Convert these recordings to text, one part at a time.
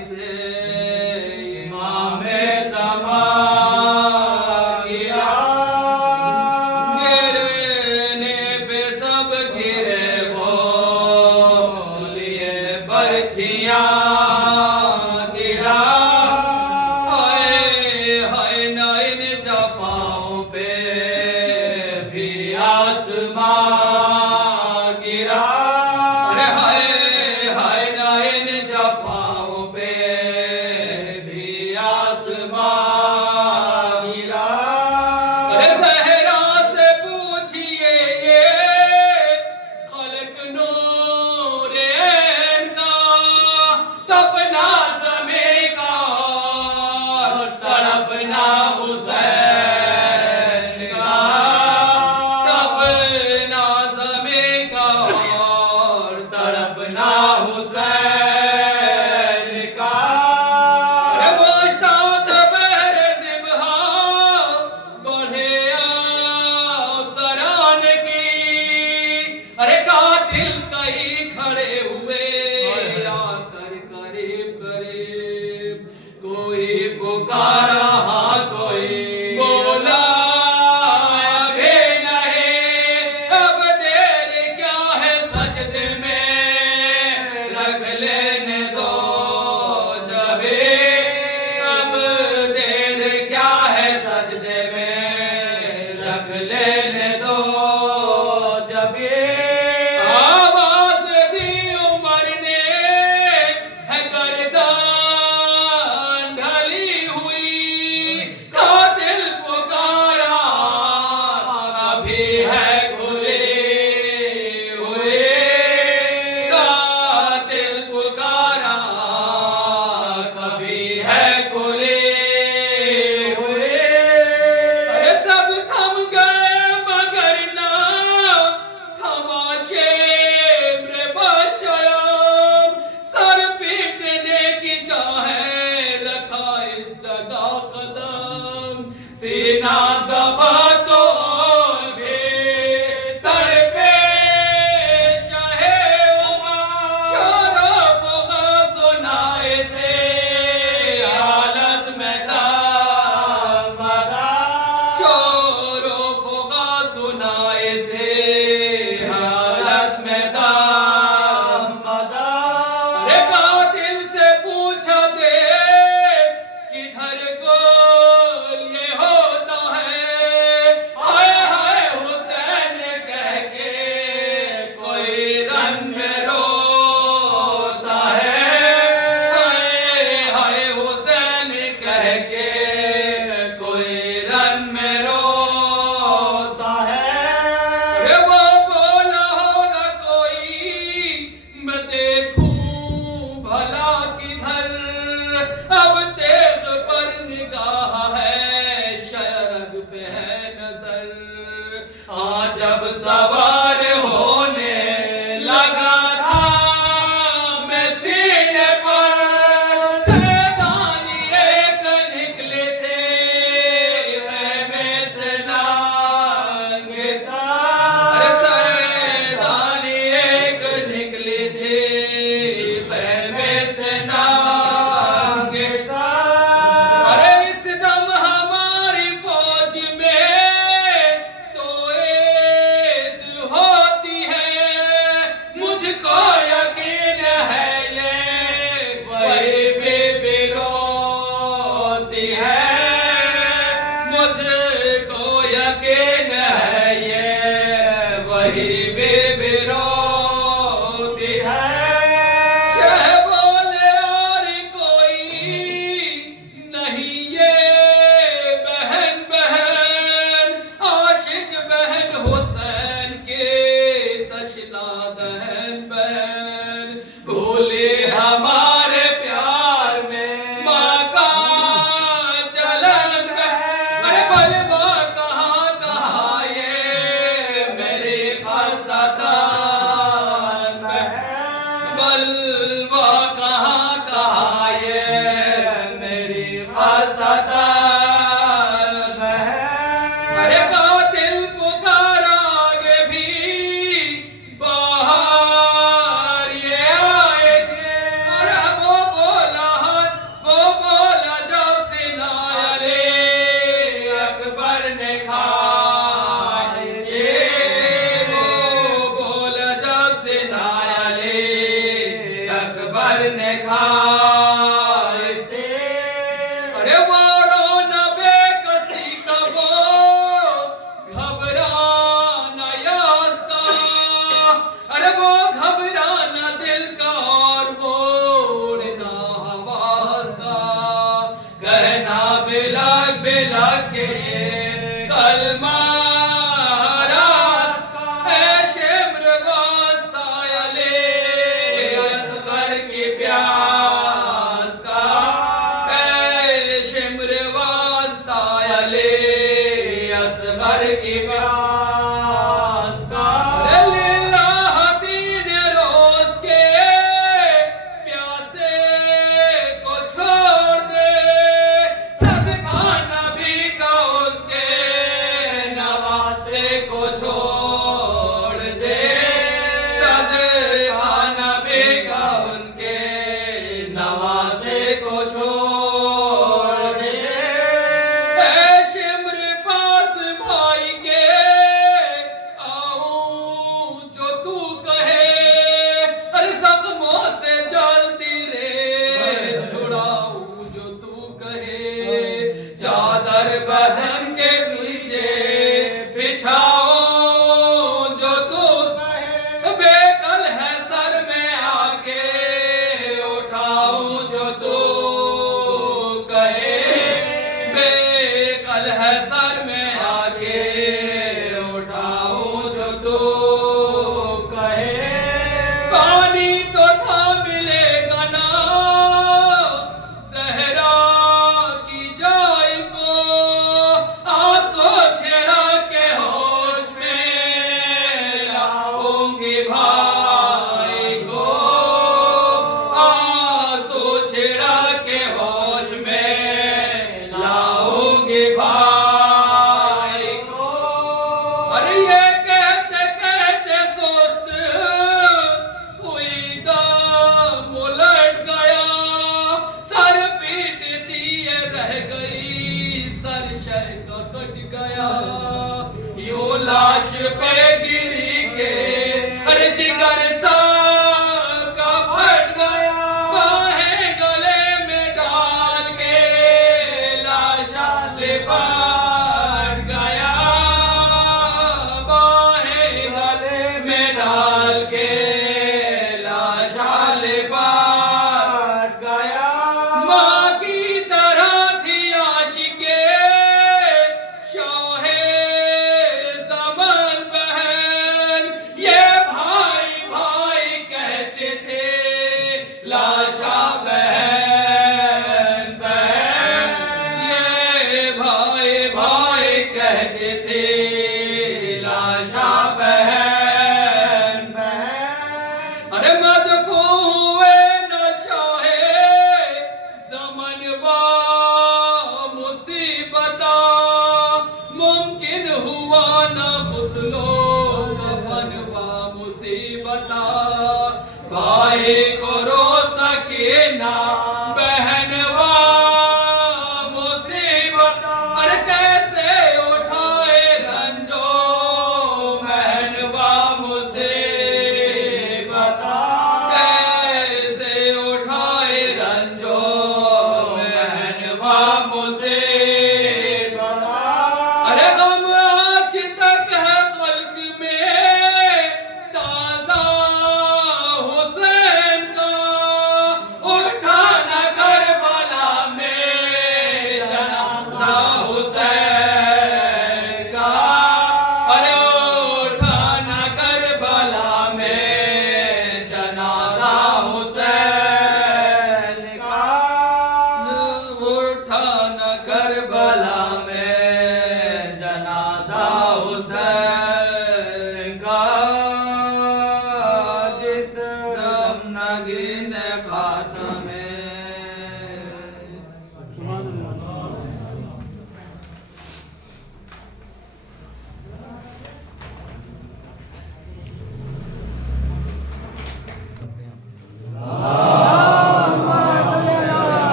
से इमाम ज़मां गिरा, गिरने पे सब गिरे वो लिए पर्चियां गिरा। हाय हाय न इन जफाओं पे भी आसमां गिरा। अरे हाय हाय न इन जफाओं पे भी आसमां गिरा। अरे ज़हरा से पूछिए ये खल्क नूरे का, तपना ज़मीं का तड़पना हुसैन का, तपना ज़मीं का और तड़पना हुसैन का। अरे मुश्ताक़ बहरे ज़िबहा गोढ़े अफ़सरान की, अरे कातिल कई खड़े हुए आकर करीब करीब, कोई पुकारा हाँ कोई बोला अभी नहीं, अब देर क्या है सजदे में रख लेने दो जबी, अब देर क्या है सजदे में रख लेने दो जबी। आवाज़ दी उमर ने है गर्दन ढली हुई, कातिल पुकारा अभी है खुली हुई, कातिल पुकारा कभी है खुली हुई। अरे सब थम गए मगर ना थमा शेब्र बशयम, सर पीटने की चाहे रखा इस जगह कदम, सीना दबा तो भी तड़पे चाहे उमा, शरफ सुनाए से हालत में दामदा, शरफ सुनाए से हालत में दामदा। अरे कातिल से पूछा दे किधर को ये होता है, हाय हाय हुसैन कह के कोई रन में रोता है, हाय हाय हुसैन कह के कोई रन में रोता है। अरे वो बोला होगा कोई मैं देखूं भला किधर, अब तेग पर निगाह है शरग पे है नजर। हाँ जब सवार होने लगा था मैं सीने पर, सैतानी एक निकले थे ख़ैमे से नांगे सार। अरे सैतानी एक निकले थे ख़ैमे से नांगे सार।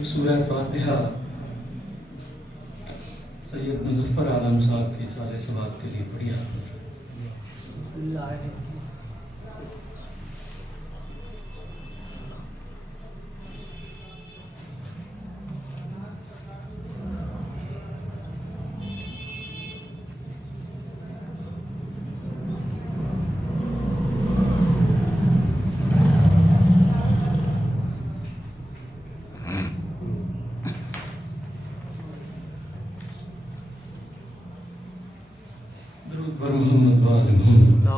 ایک سورہ فاتحہ سید مظفر عالم صاحب کی سال ثواب کے لیے پڑھیا. درود بر محمد و آل محمد.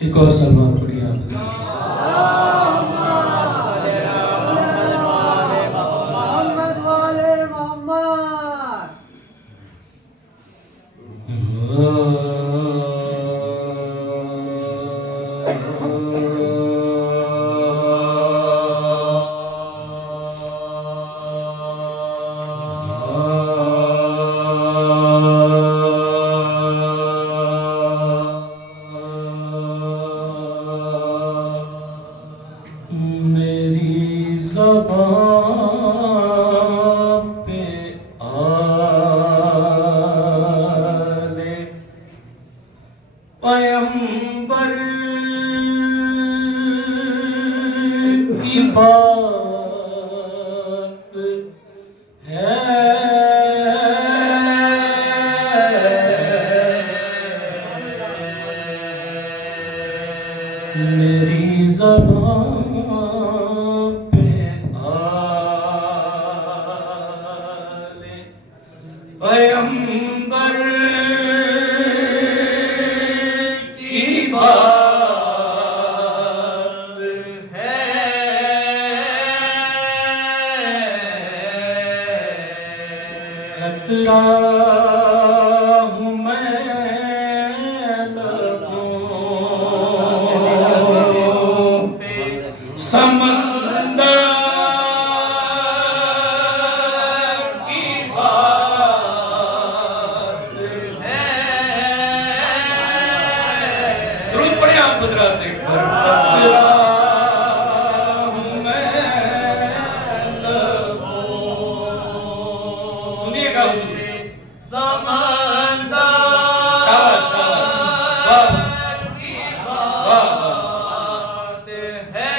ایک اور سلوات پڑھیے آپ. میری زبان پہ آل پیمبر کی بات ہے. میری زبان پہ آل پیمبر کی بات ہے. خطرہ ہوں میں لبوں پہ سمندر کی بات ہے. درود پڑھیں آپ حضرات ایک بار. خطرہ ہوں میں لبوں. سنیے گا حضور. سمندر شاباش شاباش واہ کی بات ہے.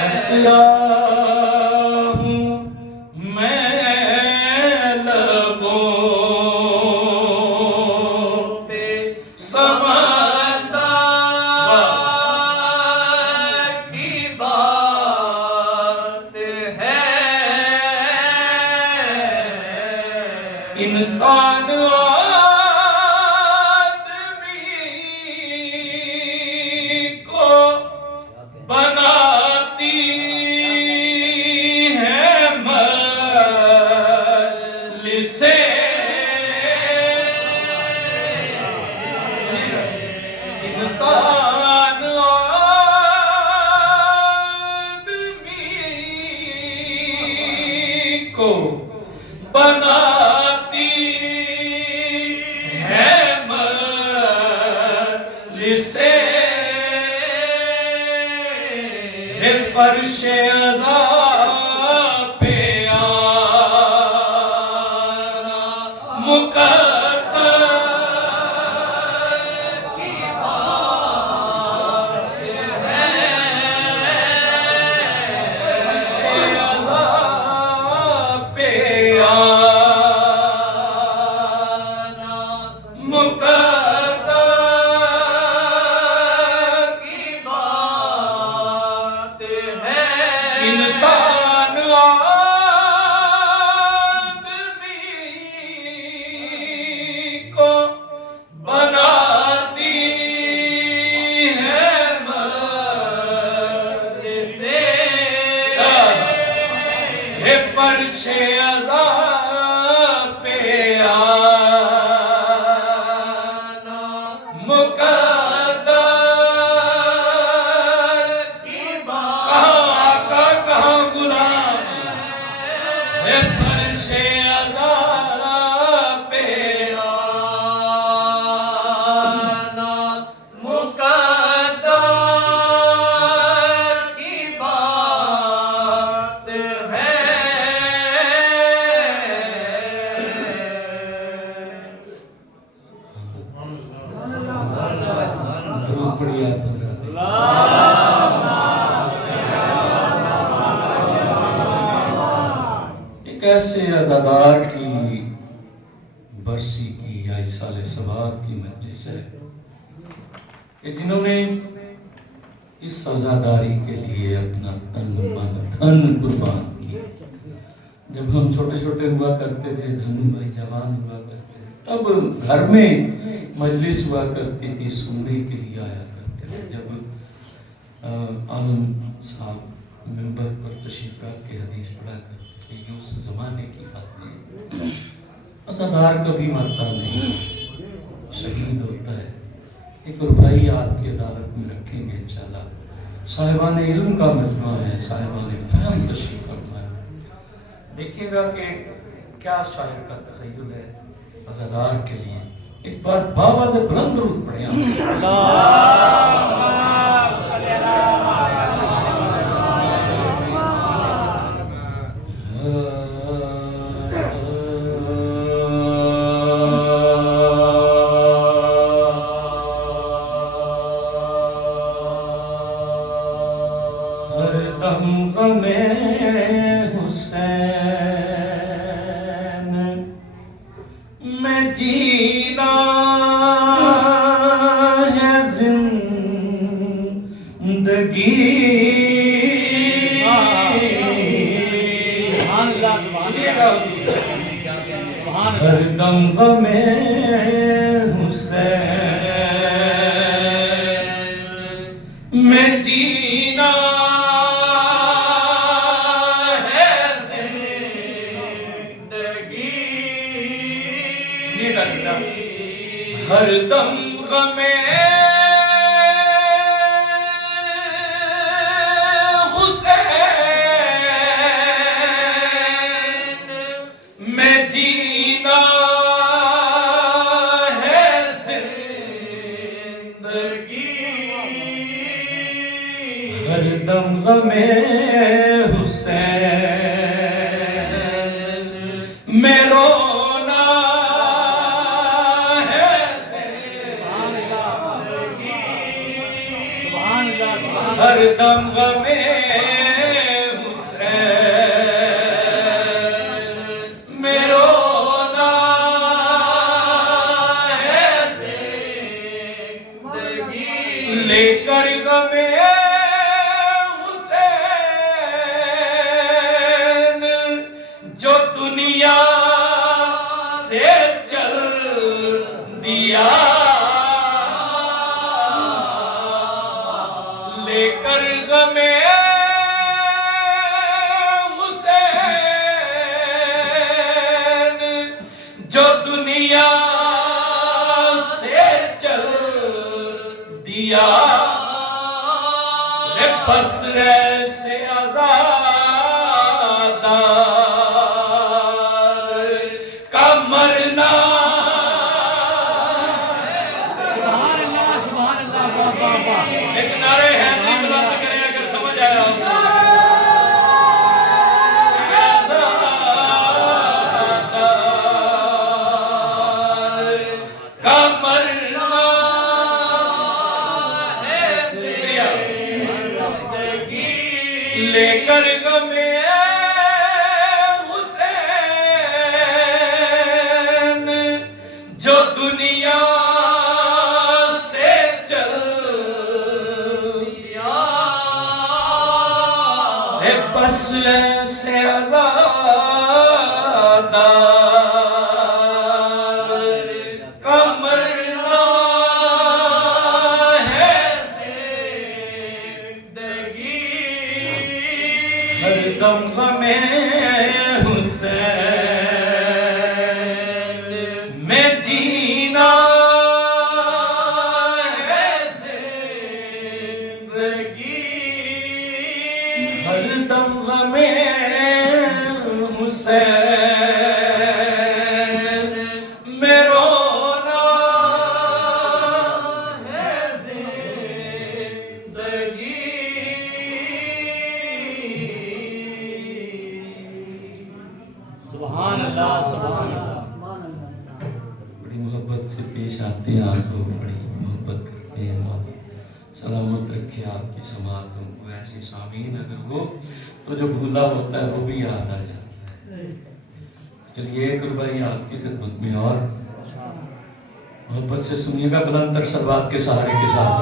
خطرہ ہوں میں لبوں پہ سمندر کی بات ہے. انسان آدمی کو بناتی ہے مجلس انسان آدمی کو بناتی ہے مجلس فرش عزا پہ آنا مقدر کی بات ہے. فرش عزا پہ آنا مقدر کی بات ہے. انسان آدمی کو بناتی ہے مجلس فرش عزا پہ آنا عزادار کی برسی کی یا سال ثواب کی مجلس ہے کہ جنہوں نے اس عزاداری کے لیے اپنا تن من دھن قربان کیا. جب ہم چھوٹے چھوٹے ہوا کرتے تھے، دھنو بھائی جوان ہوا کرتے تھے، تب گھر میں مجلس ہوا کرتی تھی، سننے کے لیے آیا کرتے تھے. جب عالم صاحب ممبر پر تشریف رکھ کے حدیث پڑھا کرتے تھے، یہ اس زمانے کی بات نہیں. عزادار کبھی مرتا نہیں، شہید ہوتا ہے. ایک روپائی آپ کی عدالت میں رکھیں گے انشاءاللہ. صاحبان علم کا مجمع ہے، صاحبان فہم تشریف فرمائے. دیکھیے گا کہ کیا شاعر کا تخیل ہے عزادار کے لیے. ایک بار بابا سے بلند درود پڑھیں ہر دم غم حسین میں جینا ہے زندگی. ہر دم غم حسین میں رونا ہے ہر دم غم حسین میں رونا ہے لے کر غم بس ایسے عزادار کا مرنا. ایک نعرے ہیں نہیں بلند کریں اگر سمجھ آیا کا مرنا لے کر غم حسین جو دنیا سے چل ہے بس ایسے عزادار کا مرنا ہے ہر دم غم حسین میں جینا ہے زندگی. ہر دم غم حسین میں رونا ہے زندگی. سبحان اللہ سبحان اللہ. بڑی محبت سے پیش آتے ہیں آپ لوگ، بڑی محبت کرتے ہیں. مولا سلامت رکھے آپ کی سماعتوں کو. ایسے سامعین اگر ہو تو جو بھولا ہوتا ہے وہ بھی یاد آ جاتا ہے. چلیے ایک ربائی آپ کی خدمت میں اور محبت سے سنیے گا بلند تر صلوات کے سہارے کے ساتھ.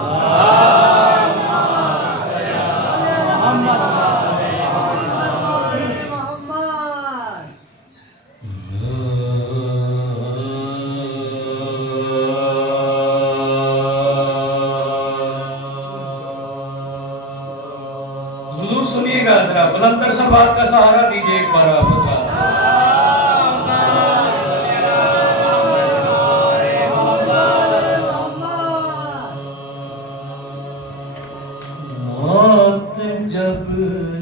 حضور سنیے گا ذرا بلند تر صلوات کا سہارا دیجئے ایک بار آپ کا. موت جب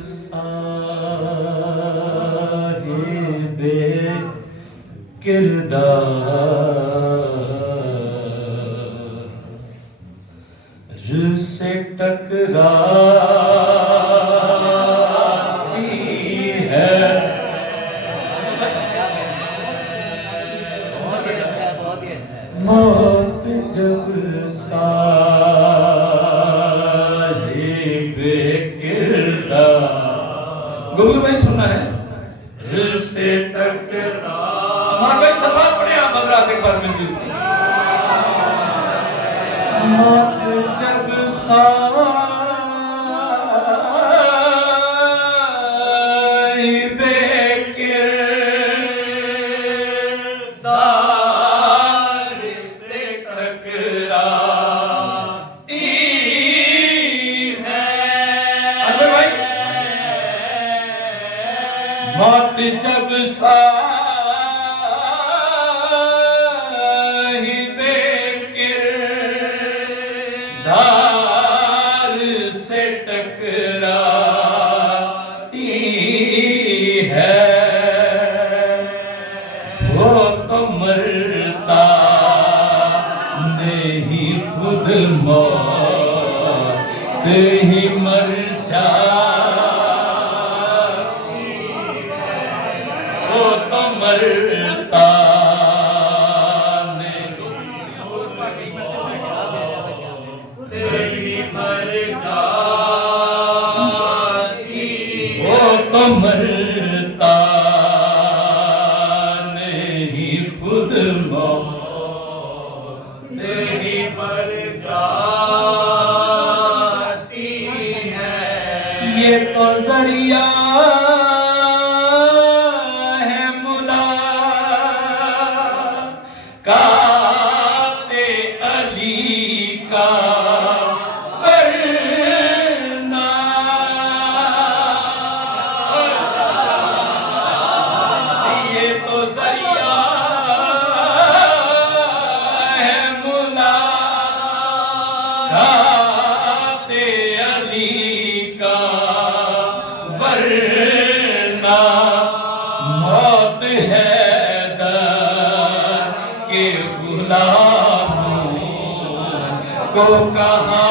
صاحب کردار سے ٹکراتی ہے موت جب صاحب گوگل بھائی سننا ہے سے ٹکرا ہمارے بھائی سلوات پڑھیں آپ حضرات ایک بار مل جلتی موت جب صاحب کردار سے ٹکراتی ہے اندر بھائی موت جب صاحب کردار سے ٹکراتی ہے وہ تو مرتا نہیں خود موت ہی مر مرتا نہیں مر جاتی وہ تو مرتا نہیں خود موت نہیں مر جاتی ہے یہ تو ذریعہ موت ہے در کے غلاموں کو کہاں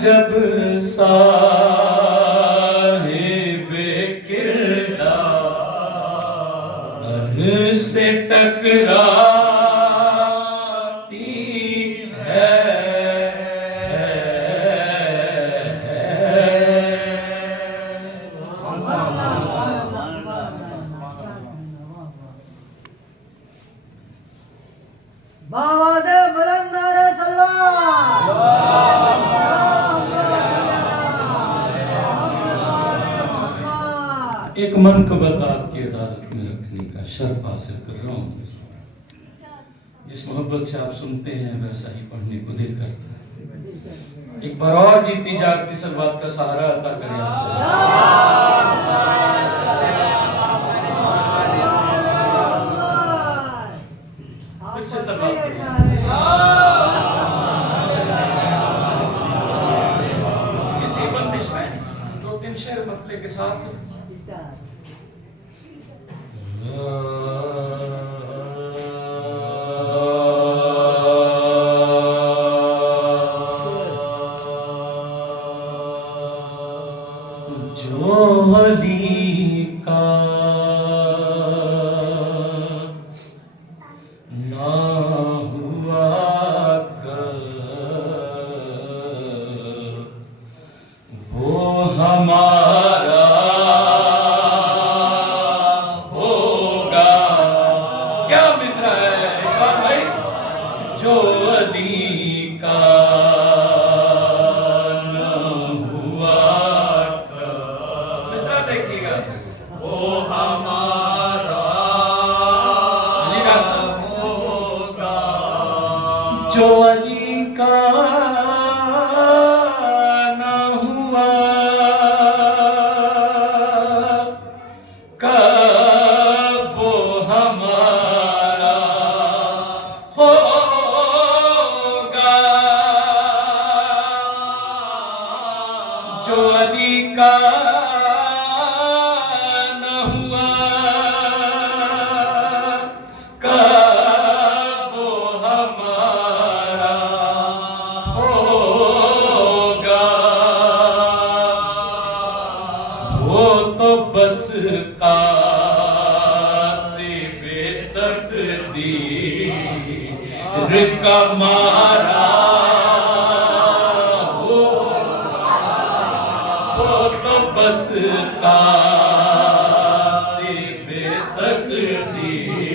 جب صاحب کردار سے ٹکراتی ہے बावाज़े बुलंद नारे तलवार। एक मनकबत आपकी अदालत में रखने का शर्फ हासिल कर रहा हूँ। जिस मोहब्बत से आप सुनते हैं वैसा ही पढ़ने को दिल करता है। एक बार और जीती जागती सलवात का सहारा अता करें फिर से सलवात करें। इसी बंदिश में 2-3 शेर मसले के साथ जो अली का ना हुआ वो हमारा होगा। क्या मिसरा है इकबाल भाई? जो अली का ना हुआ, मिसरा देखिएगा, वो हमारा अली का होगा। जो अली का ना हुआ कब वो हमारा होगा। जो अली का ना हुआ कब वो हमारा होगा। वो तो बस कातिबे तकदीर का मारा वो तो बस कातिबे तकदीर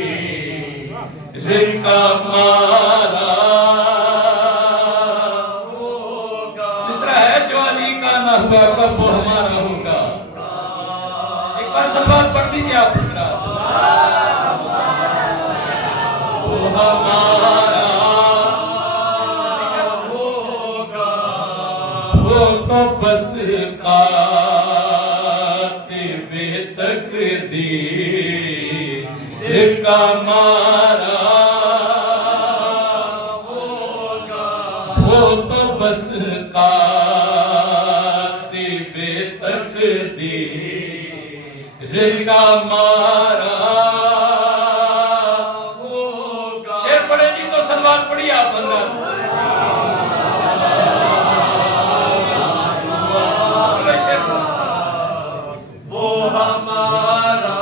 का मारा होगा। मिसरा है जो अली का ना हुआ कब वो हमारा होगा। एक बार सलवात पढ़ दीजिए आप हजरात। वो हमारा होगा वो तो बस कातिबे तकदीर का मारा होगा। वो तो बस कातिबे तकदीर का मारा होगा। शेर पढ़े जी तो सलवात पढ़िए आप हजरात। वो हमारा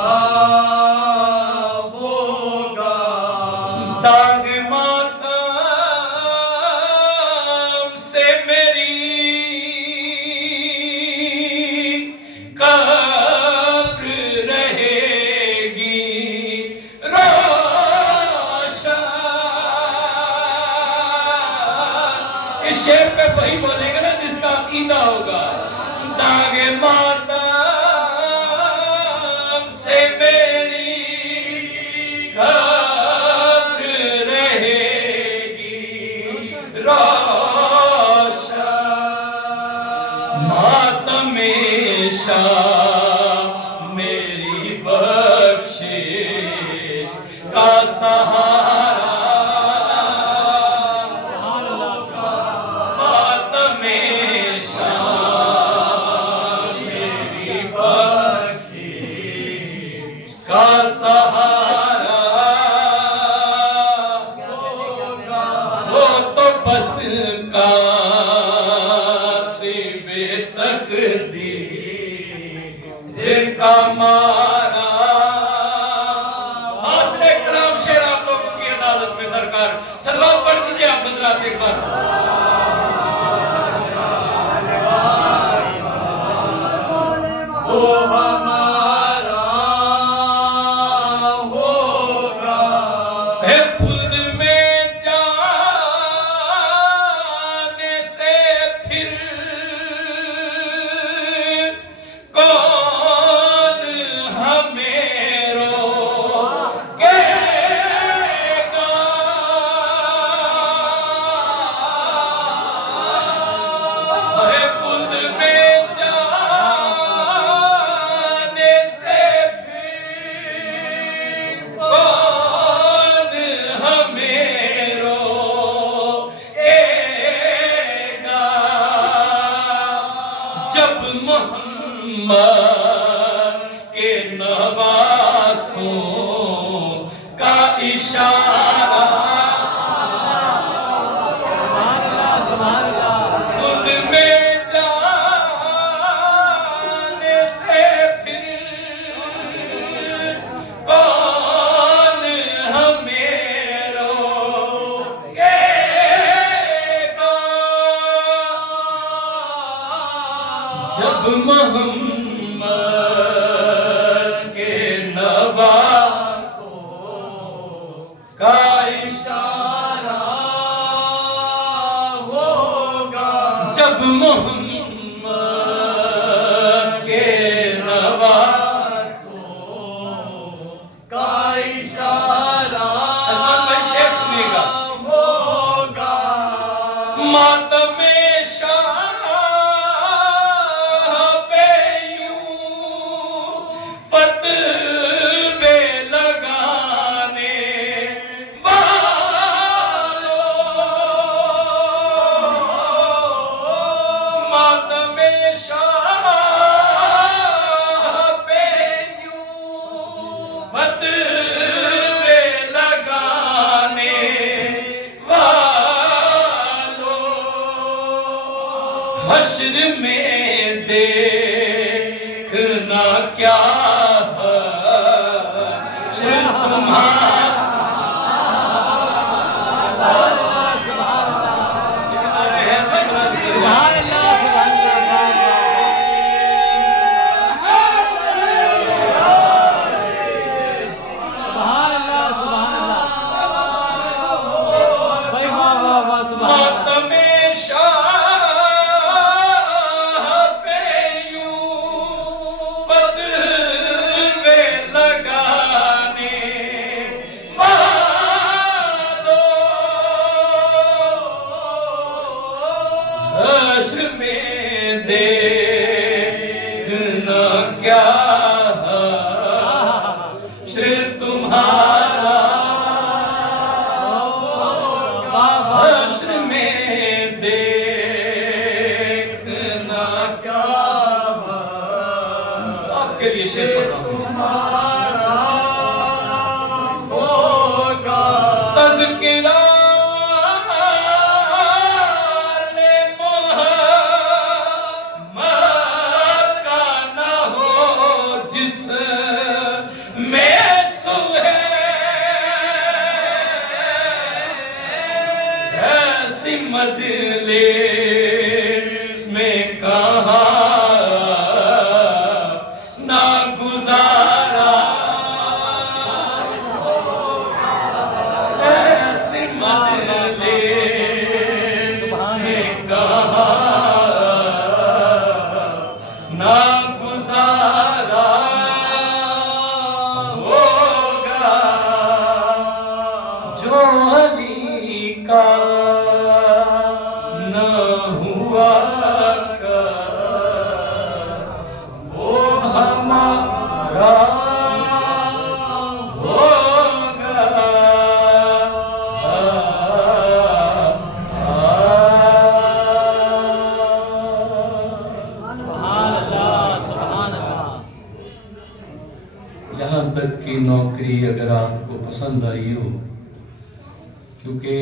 होगा। दाग मातम से मेरी कब्र रहेगी रोशन। इस शेर पे वही बोलेंगे ना जिसका अकीदा होगा। दाग मातम से मेरी कब्र रहेगी रोशन। मातमे शाह मेरी बख्शिश का सहारा। मातमे शाह मेरी बख्शिश का सहारा होगा। वो तो बस कातिबे तकदीर का मारा। हासिल कलाम शेर आप लोगों की अदालत में सरकार। सलवात पढ़ दीजिए आप हजरात एक बार। वो हमारा होगा। खुद में محمد کے نوازوں کا اشارہ حسن بھائی شیخ سنیے گا ہوگا ماتم شاہ پہ یوں فتوے لگانے والوں ماتم شاہ پہ یوں فتوے لگانے حشر میں دیکھنا کیا حشر تمہارا ماتم شاہ پہ یوں فتوے لگانے والوں حشر میں دیکھنا کیا حشر تمہارا حشر میں دیکھنا کیا آپ کے لیے شعر پڑھ رہا ہوں ہوگا تذکرہ لے محمد کا نہ ہو جس میں ایسی مجلس میں کہاں نہ گزارا ایسی مجلس میں کہاں نہ گزارا ہوگا جو علی کا نہ ہوا کا وہ ہمارا ہوگا یہاں تک کہ نوکری اگر آپ کو پسند آئی ہو، کیونکہ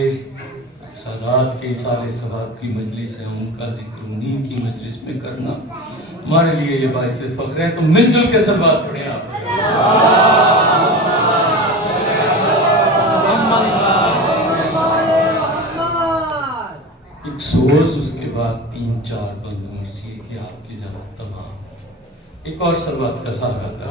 سادات کے اثار ثواب کی مجلس ہے، ان کا ذکر انہی کی مجلس میں کرنا ہمارے لیے یہ باعث فخر ہے، تو مل جل کے سلوات پڑھیں آپ۔ ایک سوز، اس کے بعد 3-4 بند مرثیے کہ آپ کی جانب تمام ایک اور سلوات کا سہارا کر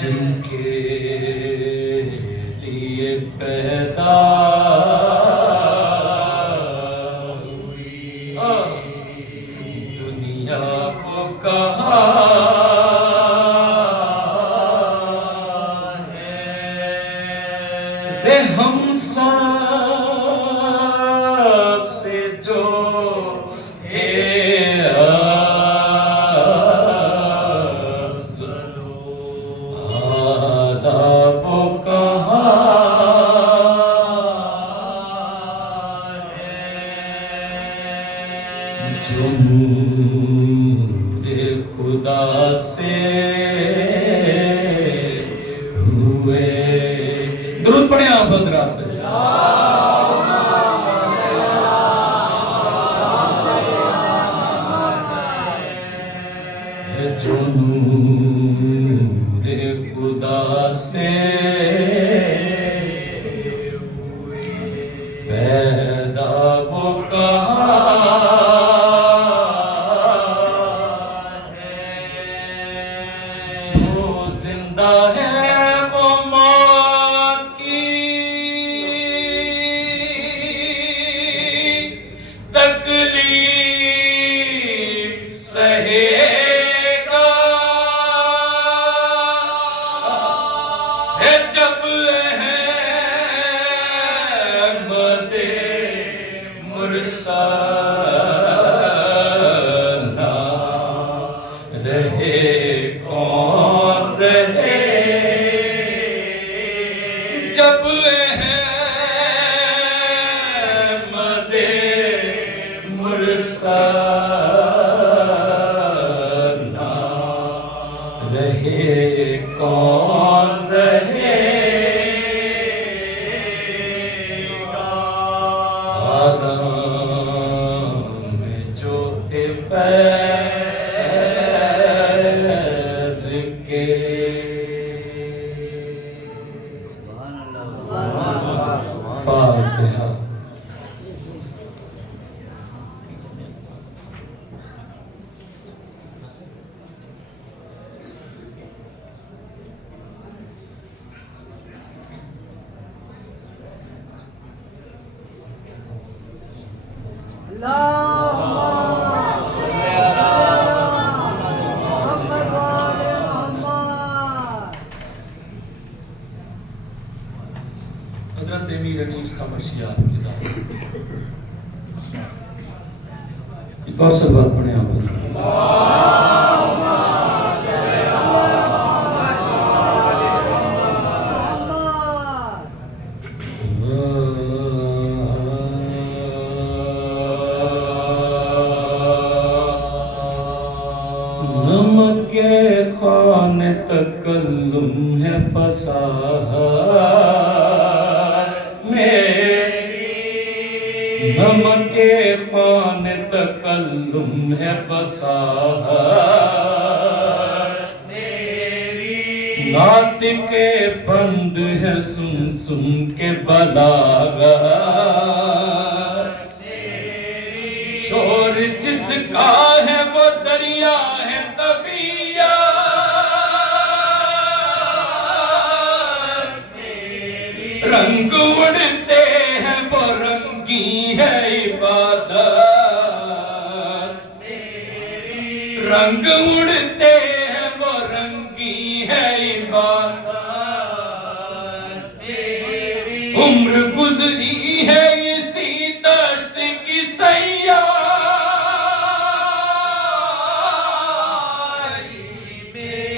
جن کے لیے پیدا ہوئی دنیا کو کہاں ہے ہم سب سے جو جو نور خدا سے ہوئے. درود پڑھیں آپ حضرات. جو نور خدا سے پیدا وہ کہاں ہے؟ جو زندہ ہے وہ موت کی تکلیف سہے جب احمد مرسل نہ رہے کون رہے. جب احمد مرسل نہ رہے کون رہے. فیض کے فاتحہ. حضرت امیر انیس کا مرثیات کی دعوت. ایک اور سلوات پڑھیں آپ حضرت. نمک خوان تکلم ہے فصاحت میری. نمک خوان تکلم ہے فصاحت میری. ناطق بند ہے سن سن کے بلاغت میری. شور جس کا ہے وہ دریا ہے رنگ اڑتے ہیں وہ رنگی ہے عبادت. رنگ اڑتے ہیں وہ رنگی ہے عبادت. عمر گزری ہے اسی دشت کی سیاحی.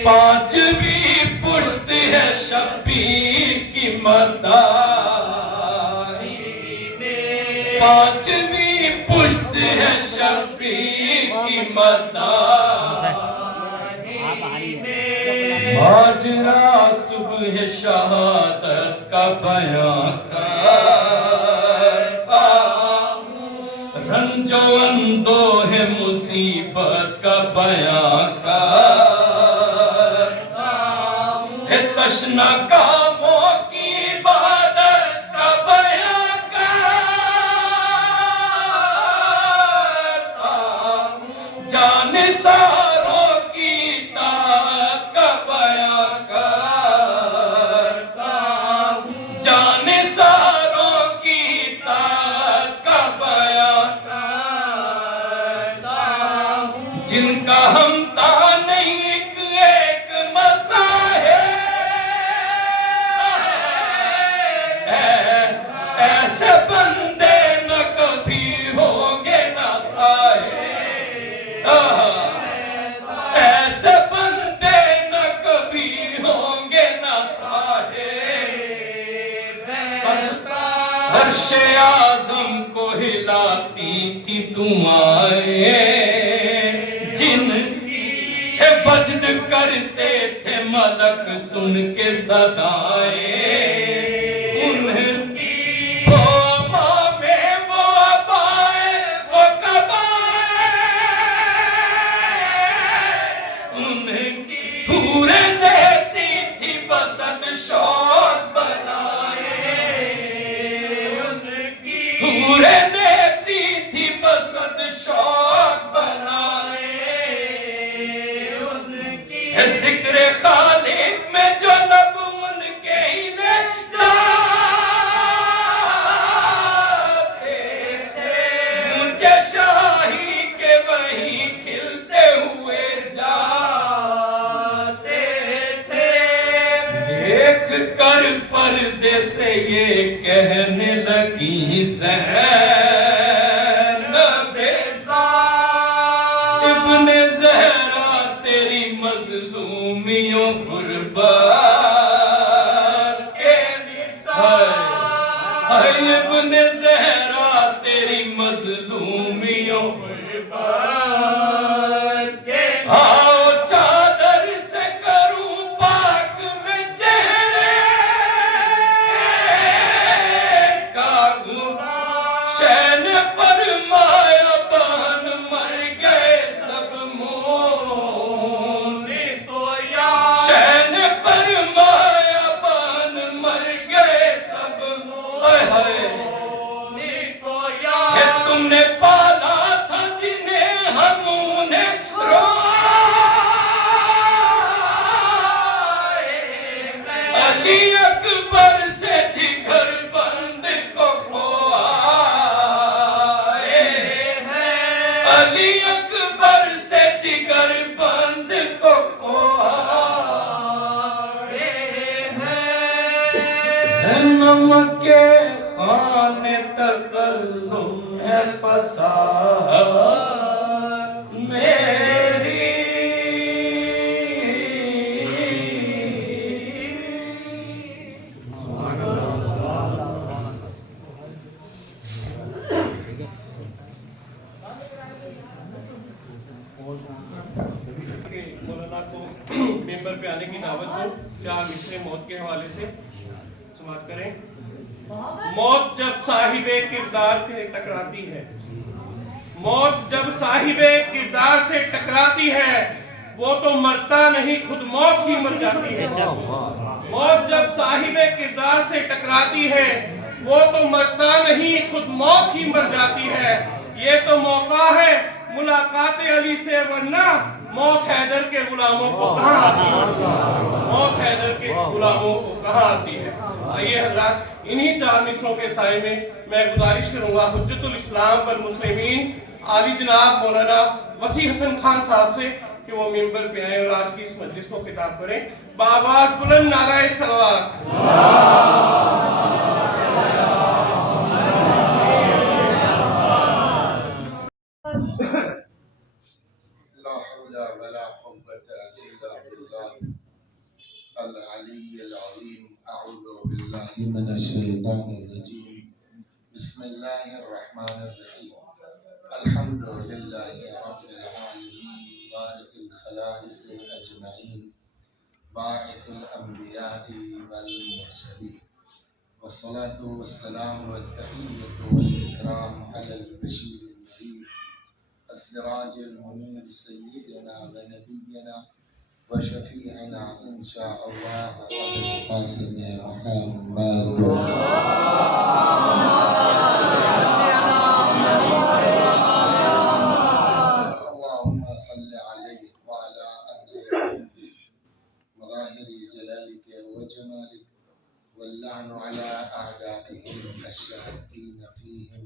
پانچویں پشت ہے شبیر کی مداحی. پانچویں پشت ہے شبیر کی مداحی. ماجرا صبح شہادت کا بیان کرتا ہوں. رنج و اندوہ مصیبت کا بیان کرتا ہوں. ہے تشنا کاموں کی عبادت کا بیان کرتا ہوں. جانثاروں کی اطاعت کا بیان کرتا ہوں. جانثاروں کی اطاعت کا بیان کرتا ہوں. جن کا ہمتا نہیں ایک مسا ہے. ایسے بندے نہ کبھی ہوں گے نہ سائے. ایسے بندے نہ کبھی ہوں گے نہ سائے. عرش اعظم کو ہلاتی آتی تھی دعائیں جن کے وجد کرتے تھے ملک سن کے صدائیں انہیں وہ امامیں وہ ابائیں وہ کبائیں انہیں حوریں دیتی تھی بسد شوق بنائے حوریں دیتی تھی بسد شوق بنائے ذکر خالق میں جو لب ان کے ہی لے جاتے تھے مجھے شاہی کے وہیں کھلتے ہوئے جاتے تھے دیکھ کر پردے سے یہ کہنے لگی زینب ابن زہرا تیری مظلومیوں غربت کے نثار ابن زہرا تیری مظلومیوں غربت کے آؤ چادر سے کروں پاک میں چہرے کا گناہ شین فرمایا بہن مر گئے سب مونے سویا شین فرمایا بہن مر گئے سب مونے سویا کہ تم نے پالا تھا جنہیں ہم نے روائے علی اکبر سے جگر بند کو کھوائے علی اکبر سے جگر بند کو کھوائے نمک کے خانے تکلم ہے فساد میری مولانا کو ممبر پہ آنے کی دعوت دو 4 مصرے موت کے حوالے سے سماعت کریں موت جب صاحب کردار سے ٹکراتی ہے موت جب صاحب کردار سے ٹکراتی ہے وہ تو مرتا نہیں خود موت ہی مر جاتی ہے موت جب صاحب کردار سے ٹکراتی ہے وہ تو مرتا نہیں خود موت ہی مر جاتی ہے یہ تو موقع ہے ملاقات علی سے ورنہ موت حیدر کے غلاموں کو کہاں آتی ہے موت حیدر کے غلاموں کو کہاں آتی ہے آئیے حضرات انہی 4 مصروں کے سائے میں میں گزارش کروں گا حجت الاسلام والمسلمین عالی جناب مولانا وسیع حسن خان صاحب سے کہ وہ ممبر پہ آئیں اور آج کی اس مجلس کو خطاب کریں بآواز بلند نعرہ صلوات لا حول ولا قوة إلا بالله العلي العظيم أعوذ بالله من الشيطان الرجيم بسم الله الرحمن الرحيم الحمد لله رب العالمين بارئ الخلائق أجمعين باعث الأنبياء والمرسلين والصلاة والسلام والتحية والإكرام على البشير النذير السراج المنير سيدنا ونبينا وشفيعنا إن شاء الله أبي القاسم محمد اللهم صل عليه وعلى أهل بيته مظاهر جلالك وجمالك واللعن على أعدائهم الشاكين فيهم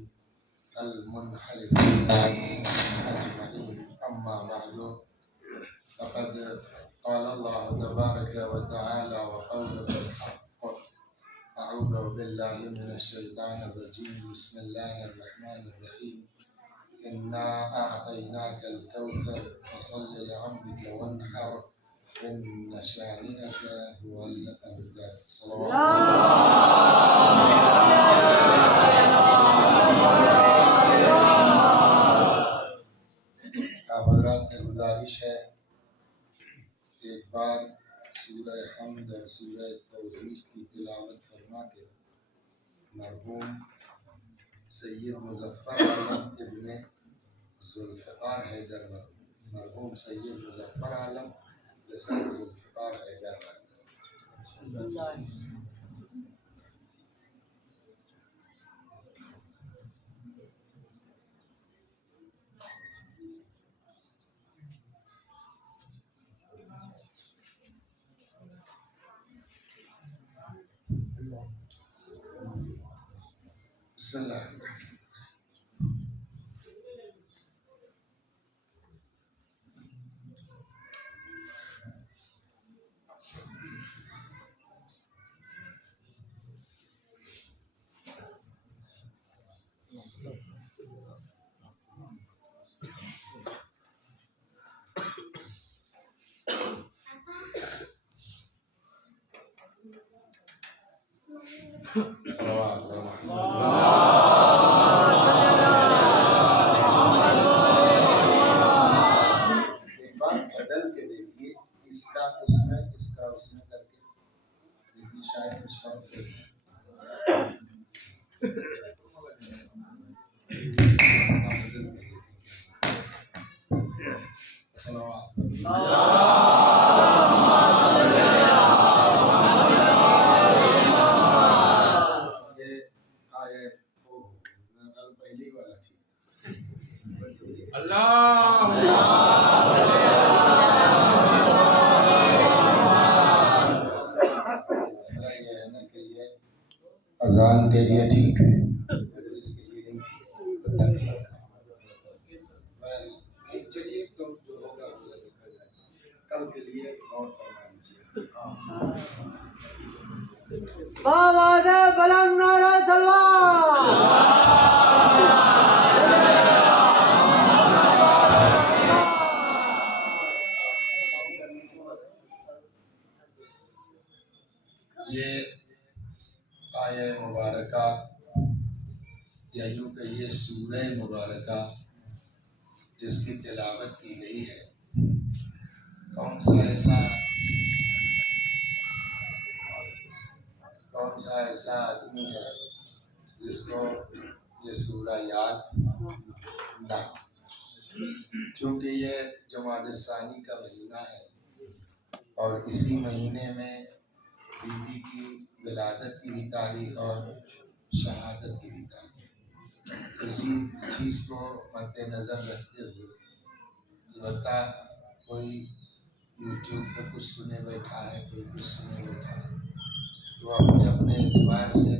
المنحرفين أجمعين أما بعد فقد قال الله تبارك وتعالى وقوله الحق أعوذ بالله من الشيطان الرجيم بسم الله الرحمن الرحيم إنا أعطيناك الكوثر فصل لربك وانحر إن شانئك هو الأبتر صلوات الله गुजारिश है एक बार सूरह हम्द और सूरह तौहीद की तिलावत फरमा के मरहूम सैयद मुज़फ़्फ़र आलम इब्ने ज़ुल्फ़िकार हैदर मरहूम सैयद मुज़फ़्फ़र आलम जैसा ज़ुल्फ़िकार हैदर बिस्मिल्लाह। एक बार बदल के देखिए, इसका उसमें करके देखिए, शायद कुछ फर्क हो। ये आए पहली वाला ठीक मसला ये है ना कि ये अजान के लिए ठीक है, मजलिस के लिए नहीं ठीक। चलिए तो जो होगा अल्लाह देखा जाए। कल के लिए और फरमा लीजिए। आवाज़ बुलंद नारा तलवार। ये आये मुबारका या यूँ कहिए सूरह मुबारका जिसकी तिलावत की गई है, कौन सा ऐसा आदमी है जिसको ये सूरह याद ना हो? क्योंकि ये जमाद सानी का महीना है और इसी महीने में बीवी की विलादत की भी तारीख और शहादत की भी तारीख, इसी चीज़ को मद्देनज़र रखते हुए अलबत्ता कोई यूट्यूब पे कुछ सुने बैठा है, कोई कुछ सुने बैठा है, तो अपने अपने एतबार से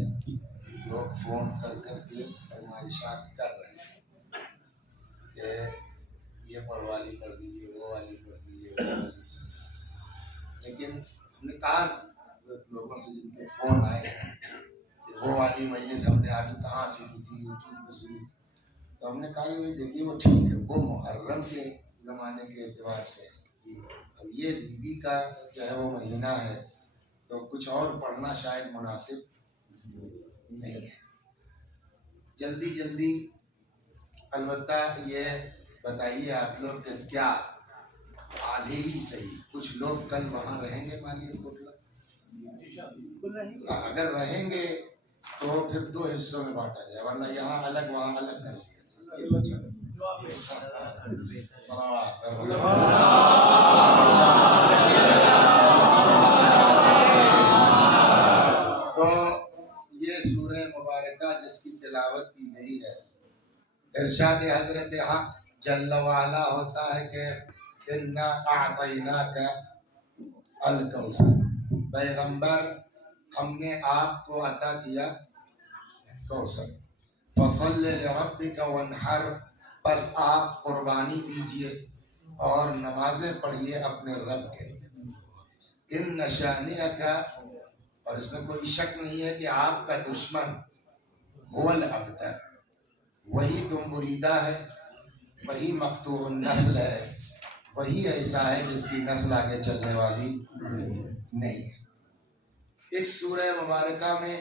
लोग फ़ोन कर कर के फरमाइशात कर रहे हैं कि ये पढ़वाली पढ़ दीजिए, वो वाली पढ़ दीजिए, वो वाली। लेकिन हमने कहा लोगों से जिनके फ़ोन आए कि वो वाली मजलिस हमने आगे कहाँ सुनी थी, यूट्यूब पे सुनी थी, तो हमने कहा कि देखिए वो ठीक है, वो मुहर्रम के ज़माने के एतबार से है। अब ये बीवी का जो है वो महीना है, तो कुछ और पढ़ना शायद मुनासिब नहीं है। जल्दी जल्दी अलबत्ता ये बताइए आप लोग कि क्या आधे ही सही, कुछ लोग कल वहाँ रहेंगे मालिक कोटला? अगर रहेंगे तो फिर दो हिस्सों में बांटा जाए, वरना यहाँ अलग वहाँ अलग कर लिया। तो ये सूरह मुबारका जिसकी तिलावत की गई है, इरशाद हजरत हक जल्ल वाला होता है कि इन्ना आतैनाका अल कौसर, पैगंबर हमने आपको अता किया कौसर, फसल्लि लिरब्बिका वन्हर, बस आप कुर्बानी दीजिए और नमाजें पढ़िए अपने रब के लिए। इन शानिअका, और इसमें कोई शक नहीं है कि आपका दुश्मन हुवल अबतर, वही गुमबुरीदा है, वही मकतूउन नस्ल है, वही ऐसा है जिसकी नस्ल आगे चलने वाली नहीं है। इस सूरह मुबारका में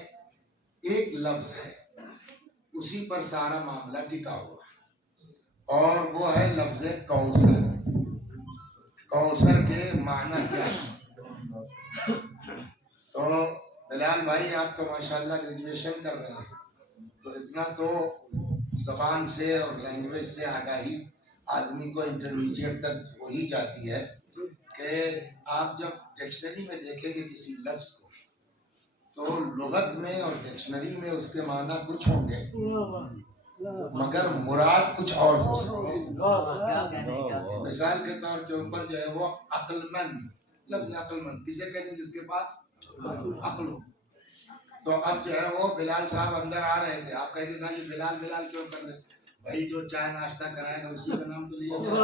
एक लफ्ज है, उसी पर सारा मामला टिका हुआ है, और वो है लफ्ज कौसर। कौसर के माना क्या है। तो बिलाल भाई आप तो माशाल्लाह ग्रेजुएशन कर रहे हैं, तो इतना तो जबान से और लैंग्वेज से आगाही आदमी को इंटरमीडिएट तक हो ही जाती है कि आप जब डिक्शनरी में देखेंगे किसी लफ्ज को तो लुगत में और डिक्शनरी में उसके माना कुछ होंगे मगर मुराद कुछ और हो सकते हैं। मिसाल के तौर के ऊपर जो है वो अक्लमंद, लफ्ज अक्लमंद किसे कहते हैं, जिसके पास अक्ल हो। तो अब जो है वो बिलाल साहब अंदर आ रहे थे, आप कहते साहब ये बिलाल बिलाल क्यों कर रहे हैं, भाई जो चाय नाश्ता कराएगा उसी का नाम तो लिया जाए।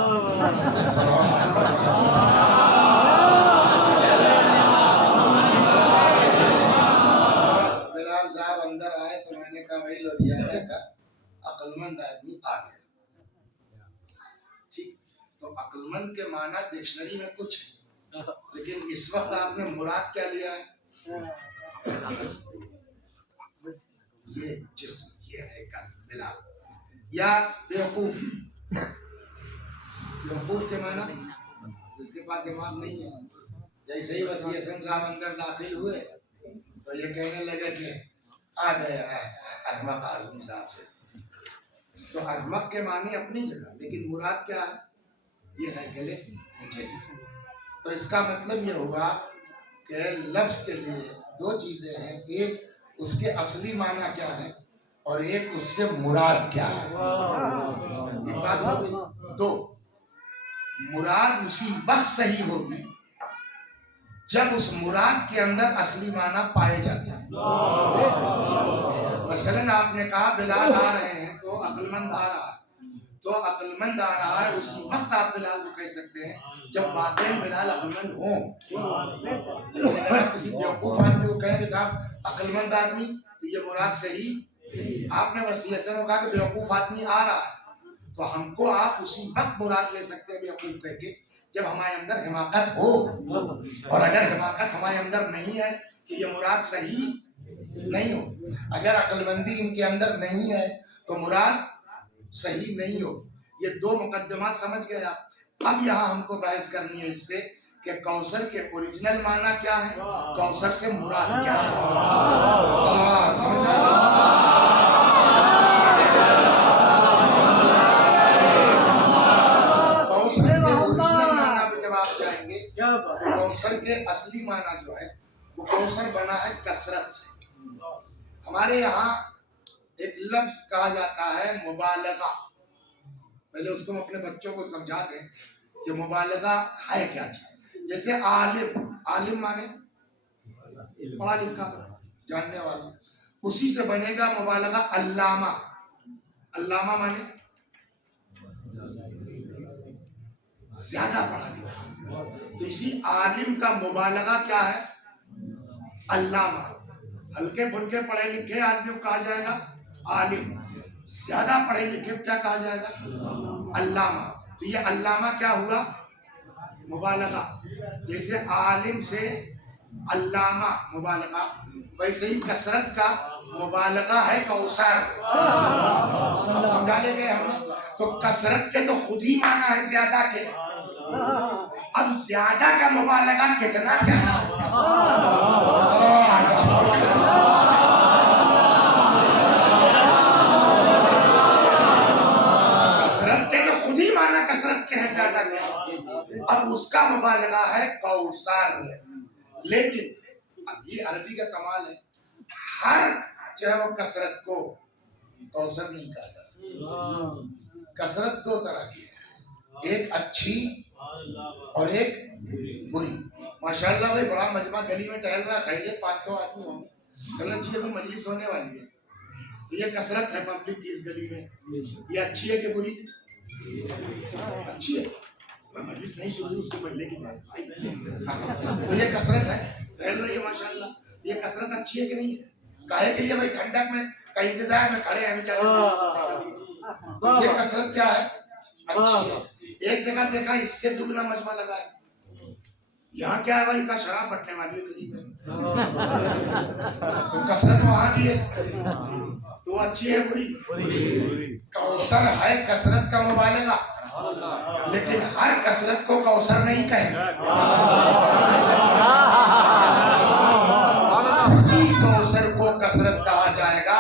बिलाल साहब अंदर आए तो मैंने कहा भाई लुधियाना का अक्लमंद आदमी आ गया। ठीक, तो अक्लमंद के माना डिक्शनरी में कुछ है, लेकिन इस वक्त आपने मुराद क्या लिया है, ये जिस्म, ये है कल्ब, बिलाल या बेवकूफ। बेवकूफ के माना जिसके पास दिमाग नहीं है। जैसे ही वसी हसन साहब अंदर दाखिल हुए तो ये कहने लगे कि आ गए अहमक आजमी साहब से। तो अहमक के माने अपनी जगह, लेकिन मुराद क्या है, ये है गले नजिस। तो इसका मतलब ये हुआ कि लफ्ज के लिए दो चीजें हैं, एक उसके असली माना क्या है और एक उससे मुराद क्या है। एक बात हो गई। दो, मुराद उसी वक्त सही होगी जब उस मुराद के अंदर असली माना पाए जाते हैं। मसलन आपने कहा बिलाल आ रहे हैं तो अक्लमंद आ रहा है, तो अक्लमंद आ रहा है उसी वक्त आप बिलाल को कह सकते हैं जब वाकई बिलाल अक्लमंद हो। लेकिन अगर आप किसी बेवकूफ आदमी को कहें कि साहब अक्लमंद आदमी, तो ये मुराद सही। आपने वसीयतन को कहा कि बेवकूफ आदमी आ रहा है, तो हमको आप उसी वक्त मुराद ले सकते हैं बेवकूफ कह के जब हमारे अंदर हिमाकत हो। और अगर हिमाकत हमारे अंदर नहीं है तो ये मुराद सही नहीं होगी। अगर अक्लमंदी इनके अंदर नहीं है तो मुराद सही नहीं होगी। ये दो मुकद्दमात समझ गए आप। अब यहाँ हमको बहस करनी है इससे कि कौसर के ओरिजिनल माना क्या है, कौसर से मुराद क्या है। कौसर के ओरिजिनल माना में जब आप जाएंगे तो कौसर के असली माना जो है वो कौसर बना है कसरत से। हमारे यहाँ एक लफ्ज कहा जाता है मुबालगा। पहले उसको हम अपने बच्चों को समझा दें कि मुबालगा है क्या चीज। जैसे आलिम, आलिम माने पढ़ा लिखा जानने वाला, उसी से बनेगा मुबालगा अल्लामा। अल्लामा माने ज्यादा पढ़ा लिखा। तो इसी आलिम का मुबालगा क्या है, अल्लामा। हल्के फुल्के पढ़े लिखे आदमी को कहा जाएगा आलिम, ज्यादा पढ़े लिखे क्या कहा जाएगा, अल्लामा। तो ये अल्लामा क्या हुआ, मुबालगा। जैसे आलिम से अल्लामा मुबालगा, वैसे ही कसरत का मुबालगा है कौसर। अब समझा ले गए हम। तो कसरत के तो खुद ही माना है ज्यादा के, अब ज्यादा का मुबालगा कितना ज्यादा होगा। कसरत के तो खुद ही माना कसरत के है ज्यादा के, अब उसका मुबालगा है कौसर। लेकिन अब ये अरबी का कमाल है, हर जो है वो कसरत को कौसर नहीं कहा जा सकता। कसरत दो तरह की है, एक अच्छी और एक बुरी। माशाल्लाह भाई बड़ा मजमा गली में टहल रहा, खैरियत 500 आदमी होंगे, गलत जी अभी मजलिस होने वाली है। तो ये कसरत है पब्लिक की इस गली में। ये अच्छी है कि बुरी? अच्छी है। मैं मजलिस नहीं शुरू उसके पहले की बात। तो ये कसरत है, टहल रही है माशाल्लाह। ये कसरत अच्छी है कि नहीं है? काहे के लिए भाई ठंडक में का इंतजार में खड़े हैं बेचारे। तो ये कसरत क्या है, अच्छी है। एक जगह देखा इससे दुगना मजमा लगा है। यहाँ क्या है भाई, का शराब बटने वाली है फ्री में। तो कसरत वहां की है, तो अच्छी है बुरी? कौसर है कसरत का मुबालगा, لیکن ہر کثرت کو کوثر نہیں کہیں گے. اسی کوثر کو کثرت کہا جائے گا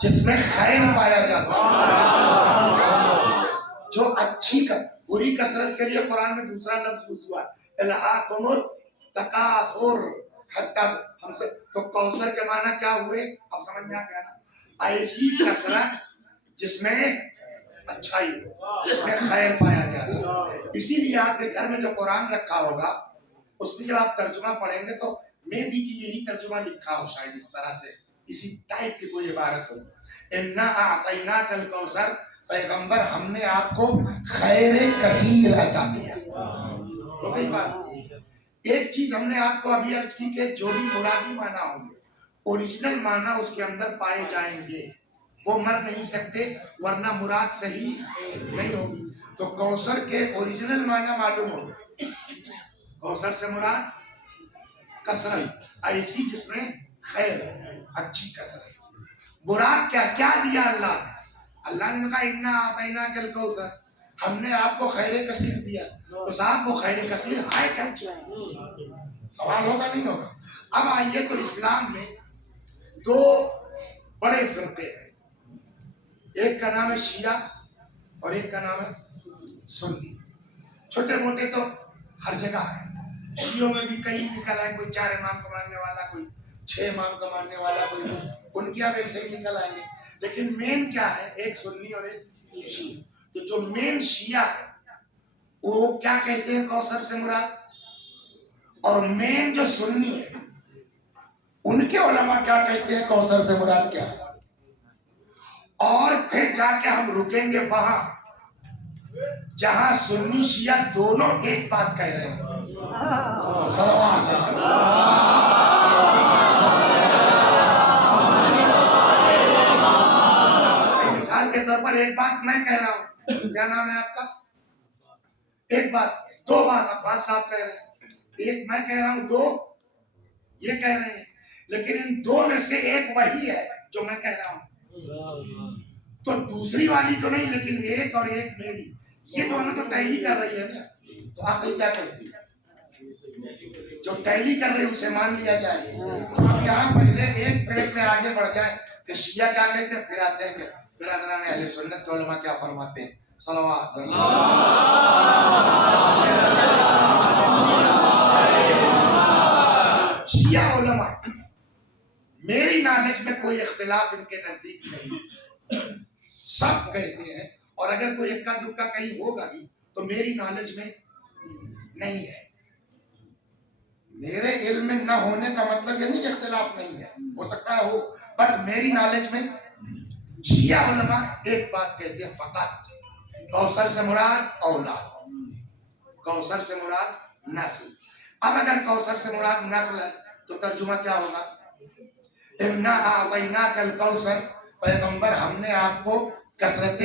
جس میں خیر پایا جاتا ہے. جو اچھی بری کثرت کے لیے قرآن میں دوسرا لفظ یوز ہوا ہے الہاکم التکاثر حتی ہم سے. تو کوثر کے معنی کیا ہوئے اب سمجھ میں آ گیا نا؟ ایسی کثرت جس میں اچھائی ہو, جس میں خیر پایا جا رہا. اسی لیے آپ کے گھر میں جو قرآن رکھا ہوگا اس میں جب آپ ترجمہ پڑھیں گے تو میں بھی کہ یہی ترجمہ لکھا ہو شاید اس طرح سے, اسی ٹائپ کی کوئی عبارت ہوگی. اِنَّا أَعْطَيْنَاكَ الْكَوْثَرَ, پیغمبر ہم نے آپ کو خیر کثیر عطا کیا. ہو گئی بات. ایک چیز ہم نے آپ کو ابھی عرض کی کہ جو بھی مرادی معنی ہوں گے اوریجنل معنی اس کے اندر پائے جائیں گے, وہ مر نہیں سکتے ورنہ مراد صحیح نہیں ہوگی. تو کوثر کے اوریجنل معنی معلوم ہو گئے. کوثر سے مراد کثرت, ایسی جس میں خیر, اچھی کثرت. مراد کیا کیا دیا اللہ نے؟ اللہ نے کہا اِنَّا أَعْطَيْنَاكَ الْكَوْثَرَ, ہم نے آپ کو خیر کثیر دیا. تو صاحب وہ خیر کثیر ہے کیا چیز؟ سوال ہوگا نہیں ہوگا؟ اب آئیے تو اسلام میں دو بڑے فرقے ہیں, ایک کا نام ہے شیعہ اور ایک کا نام ہے سنی. چھوٹے موٹے تو ہر جگہ ہے. شیعوں میں بھی کئی نکل آئے, کوئی 4 امام کا ماننے والا, کوئی 6 امام کا ماننے والا, کوئی ان کے ایسے ہی نکل آئیں گے. لیکن مین کیا ہے؟ ایک سنی اور ایک شیعہ. تو جو مین شیعہ ہے وہ کیا کہتے ہیں کوثر سے مراد, اور مین جو سنی ہے ان کے علماء کیا کہتے ہیں کوثر سے مراد کیا ہے. اور پھر جا کے ہم رکیں گے وہاں جہاں سنی شیعہ دونوں ایک بات کہہ رہے ہیں. مثال کے طور پر ایک بات میں کہہ رہا ہوں, کیا نام ہے آپ کا؟ ایک بات, 2 بات عباس صاحب کہہ رہے ہیں, ایک میں کہہ رہا ہوں, 2 یہ کہہ رہے ہیں. لیکن ان 2 میں سے ایک وہی ہے جو میں کہہ رہا ہوں, تو دوسری والی تو نہیں, لیکن ایک اور ایک میری, یہ دونوں تو ٹیلی کر رہی ہے نا. تو عقل کیا کہتی ہے؟ جو ٹیلی کر رہے اسے مان لیا جائے. تو اب یہاں پہلے ایک پلیٹ میں آگے بڑھ جائیں کہ شیعہ کیا کہتے ہیں, پھر آتے ہیں کہ برادران اہل سنت کے علماء کیا فرماتے ہیں. صلوات شیعہ علماء, میری نالج میں کوئی اختلاف ان کے نزدیک نہیں, سب کہتے ہیں. اور اگر کوئی اکا دکا کہیں ہوگا بھی تو میری نالج میں نہیں ہے. میرے علم میں نہ ہونے کا مطلب یہ نہیں کہ اختلاف نہیں ہے, ہو سکتا ہے ہو, بٹ میری نالج میں شیعہ علماء ایک بات کہتے ہیں فقط, کوثر سے مراد اولاد, کوثر سے مراد نسل. اب اگر کوثر سے مراد نسل ہے تو ترجمہ کیا ہوگا؟ اِنَّا أَعْطَيْنَاكَ الْكَوْثَرَ, پیغمبر ہم نے آپ کو کثرت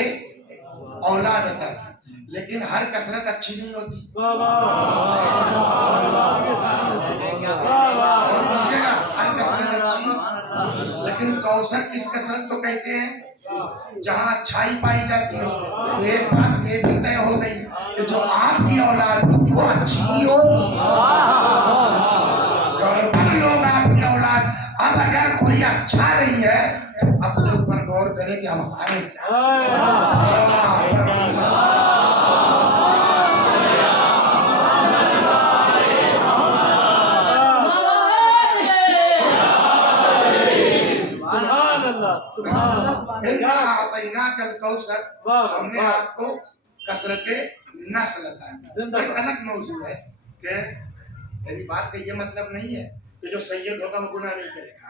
اولاد عطا کی. لیکن ہر کثرت اچھی نہیں ہوتی. ہر کثرت اچھی, لیکن کوثر کس کثرت کو کہتے ہیں؟ جہاں اچھائی پائی جاتی ہو. ایک بات یہ بھی طے ہو گئی کہ جو آپ کی اولاد ہوتی وہ اچھی ہی ہوگی. گڑبڑ لوگ آپ کی اولاد. اب اگر کوئی اچھا نہیں ہے تو اپنے اوپر غور کرے کہ ہم آئے ہم نے آپ کو کثرت نسل عطا کی. ایک الگ موضوع ہے کہ میری بات کا یہ مطلب نہیں ہے کہ جو سید ہوگا وہ گناہ نہیں کرے گا,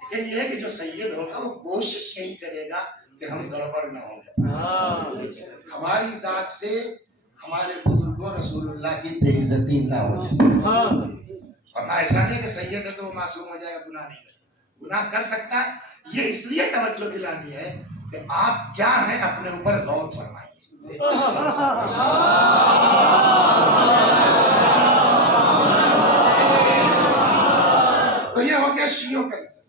لیکن یہ ہے کہ جو سید ہوگا وہ کوشش یہی کرے گا کہ ہم گڑبڑ نہ ہوں, ہماری ذات سے ہمارے بزرگوں رسول اللہ کی بے عزتی نہ ہو جائے. ورنہ ایسا نہیں کہ سید ہے تو وہ معصوم ہو جائے گا, گناہ نہیں کرے. گناہ کر سکتا ہے. یہ اس لیے توجہ دلانی ہے کہ آپ کیا ہیں اپنے اوپر غور فرمائیے. تو یہ ہو گیا شیعوں کا نظر.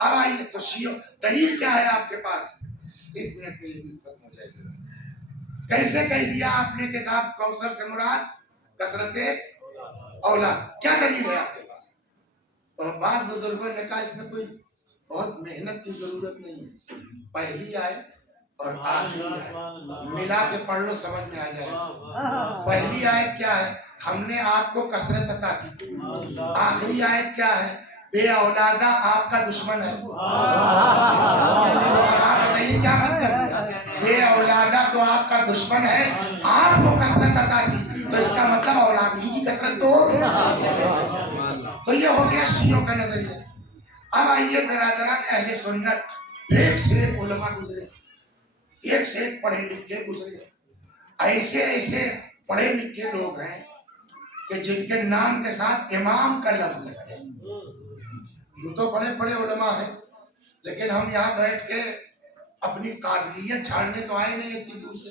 اب آئیے تو شیعوں دلیل کیا ہے آپ کے پاس؟ 1 منٹ میں یہ بھی ختم ہو جائے گا. कैसे कह दिया आपने कि साहब कौसर से मुराद कसरत औलाद? क्या दलील है आपके पास? और बास बुजुर्गों ने कहा इसमें कोई बहुत मेहनत की जरूरत नहीं है, पहली आए और आखिरी आए मिला के पढ़ लो, समझ में आ जाएगा। पहली आयत क्या है? हमने आपको कसरत अता की। आखिरी आयत क्या है? बे औलादा आपका दुश्मन है। आप बताइए क्या मतलब है? बे औलादा तो आपका दुश्मन है, आपको कसरत अता की, तो इसका मतलब औलाद ही की कसरत तो हो गया। तो ये हो गया शियों का नजरिया। अब आइए बिरादरान अहले सुन्नत, एक से एक उलमा गुजरे, एक से एक पढ़े लिखे गुजरे, ऐसे ऐसे पढ़े लिखे लोग हैं कि जिनके नाम के साथ इमाम का लफ्ज लगता है। यूं तो बड़े बड़े उलमा हैं, लेकिन हम यहाँ बैठ के अपनी काबिलियत झाड़ने तो आए नहीं इतनी दूर से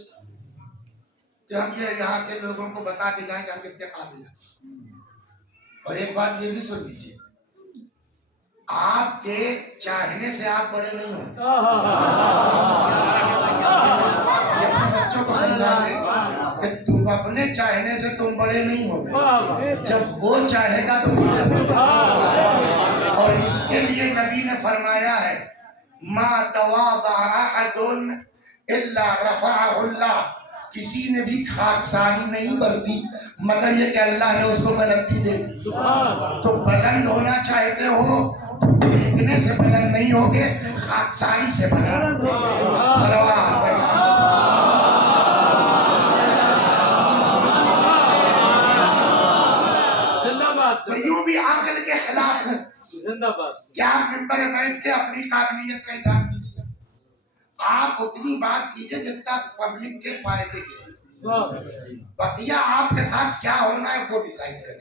कि हम ये यहाँ के लोगों को बता के जाएं कि हम कितने काबिल हैं। और एक बात ये भी सुन लीजिए, आपके चाहने से आप बड़े नहीं होंगे। ये अपने बच्चों को समझा दें कि तुम अपने चाहने से तुम बड़े नहीं होगे, जब वो चाहेगा तो बड़े होगे। और इसके लिए नबी ने फरमाया है, मा तवादा अहदुन इल्ला रफअहुल्लाह, किसी ने भी खाकसारी नहीं बरती मगर ये कि अल्लाह ने उसको बुलंदी दे दी। तो बुलंद होना चाहते हो तो फेंकने से बुलंद नहीं होगे, खाकसारी से बुलंद होगे। सलवात तो यूं भी अकल के खिलाफ है। क्या आप मिंबर में बैठ के अपनी काबिलियत का इज़हार कीजिए? आप उतनी बात कीजिए जितना पब्लिक के फायदे के लिए, बकिया आपके साथ क्या होना है वो डिसाइड करें।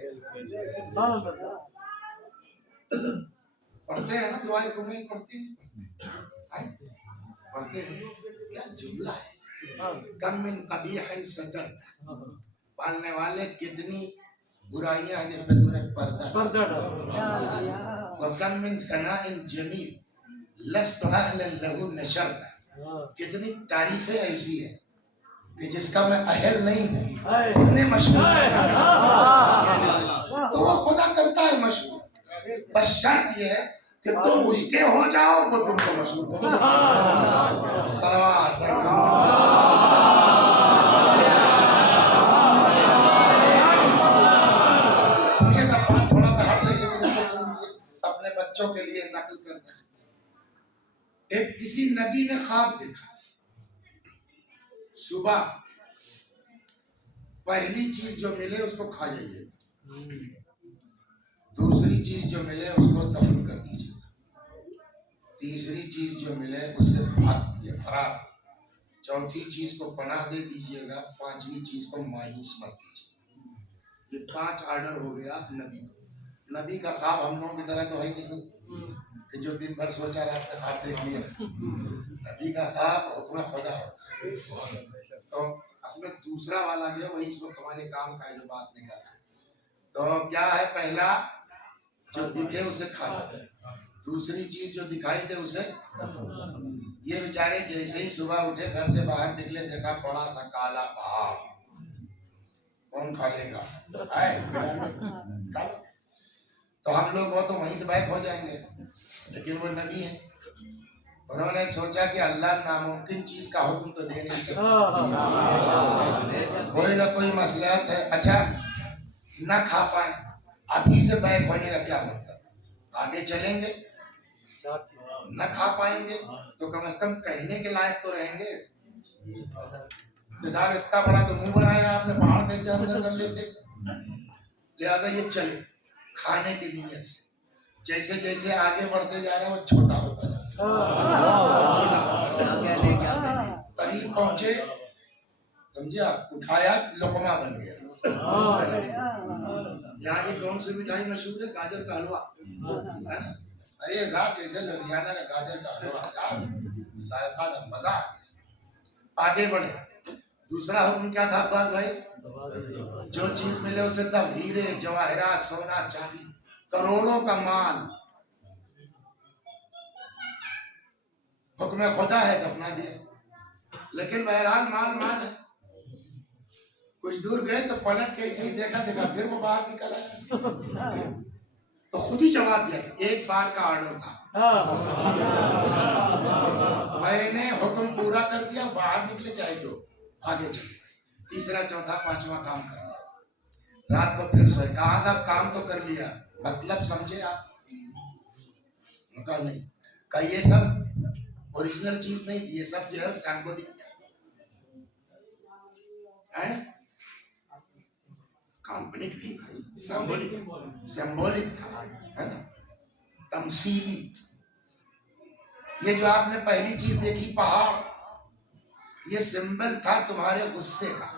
पढ़ते हैं ना दुआएं तुम्हें, पढ़ते हैं पढ़ते हैं, क्या जुमला है, कम मिन कबीहिन सदर, पालने वाले कितनी बुराइयां हैं जिसमें तूने पर्दा वकम मिन सनाइन जमील लस्त अहलन लहू नशरता, कितनी तारीफें ऐसी हैं कि जिसका मैं अहल नहीं हूँ तुमने मशहूर किया। तो वो खुदा करता है मशहूर, बस शर्त ये है कि तुम उसके हो जाओ, वो तुमको मशहूर कर जाए। सलवात थोड़ा सा हट रही है, सुन लीजिए, अपने बच्चों के लिए नकल करना है। एक किसी नबी ने ख्वाब देखा, सुबह पहली चीज जो मिले उसको खा जाइए, दूसरी चीज जो मिले उसको दफन कर दीजिए, तीसरी चीज जो मिले उससे भागिए फरार, चौथी चीज को पनाह दे दीजिएगा, पांचवी चीज को मायूस मत कीजिए। ये 5 ऑर्डर हो गया नबी। नबी का ख्वाब हम लोगों की तरह तो है नहीं कि जो दिन भर सोचा रात में ख्वाब देख लिया। नबी का ख्वाब हुक्म खुदा होता है। तो असल में दूसरा वाला जो है वही इस वक्त हमारे काम का है जो बात नहीं कर रहा है। तो क्या है, पहला जो दिखे उसे खा लो, दूसरी चीज जो दिखाई दे उसे। ये बेचारे जैसे ही सुबह उठे घर से बाहर निकले, देखा बड़ा सा काला पहाड़, कौन खा लेगा? तो हम लोग वो तो वहीं से बैक हो जाएंगे, लेकिन वो नबी है, उन्होंने सोचा कि अल्लाह नामुमकिन चीज का हुक्म तो दे नहीं सकता, कोई ना कोई मसलहत है। अच्छा ना खा पाए, अभी से बैक होने का क्या मतलब? आगे चलेंगे न खा पाएंगे तो कम से कम कहने के लायक तो रहेंगे। साहब इतना बड़ा तो मुंह बनाया आपने, पहाड़ कैसे अंदर कर लेते? लिहाजा ये चले खाने की नीयत से, जैसे जैसे आगे बढ़ते जा रहे हैं वो छोटा होता जा रहा है। करीब पहुंचे, समझे आप, उठाया लुकमा बन गया। यहाँ की कौन सी मिठाई मशहूर है? गाजर का हलवा, है ना? अरे साहब जैसे लुधियाना का गाजर का हलवा, जायका का मजा। आगे बढ़े, दूसरा हुक्म क्या था अब्बास भाई? जो चीज मिले उसे तब हीरे जवाहरात सोना चांदी करोड़ों का माल, हुक्म खुदा है, दफना दिया। लेकिन बहरहाल माल माल है, कुछ दूर गए तो पलट के ऐसे ही देखा फिर वो बाहर निकल आया। तो खुद ही जवाब दिया, एक बार का ऑर्डर था, मैंने हुक्म पूरा कर दिया, बाहर निकले चाहे जो आगे चले। तीसरा चौथा पांचवा काम कर लिया। रात को फिर से कहा साहब काम तो कर लिया, मतलब समझे आप? कहा नहीं, कहा ये सब ओरिजिनल चीज नहीं, ये सब जो है सिंबॉलिक है, काल्पनिक नहीं भाई, सिंबॉलिक था, है ना, तमसीली। ये जो आपने पहली चीज देखी पहाड़, ये सिंबल था तुम्हारे गुस्से का।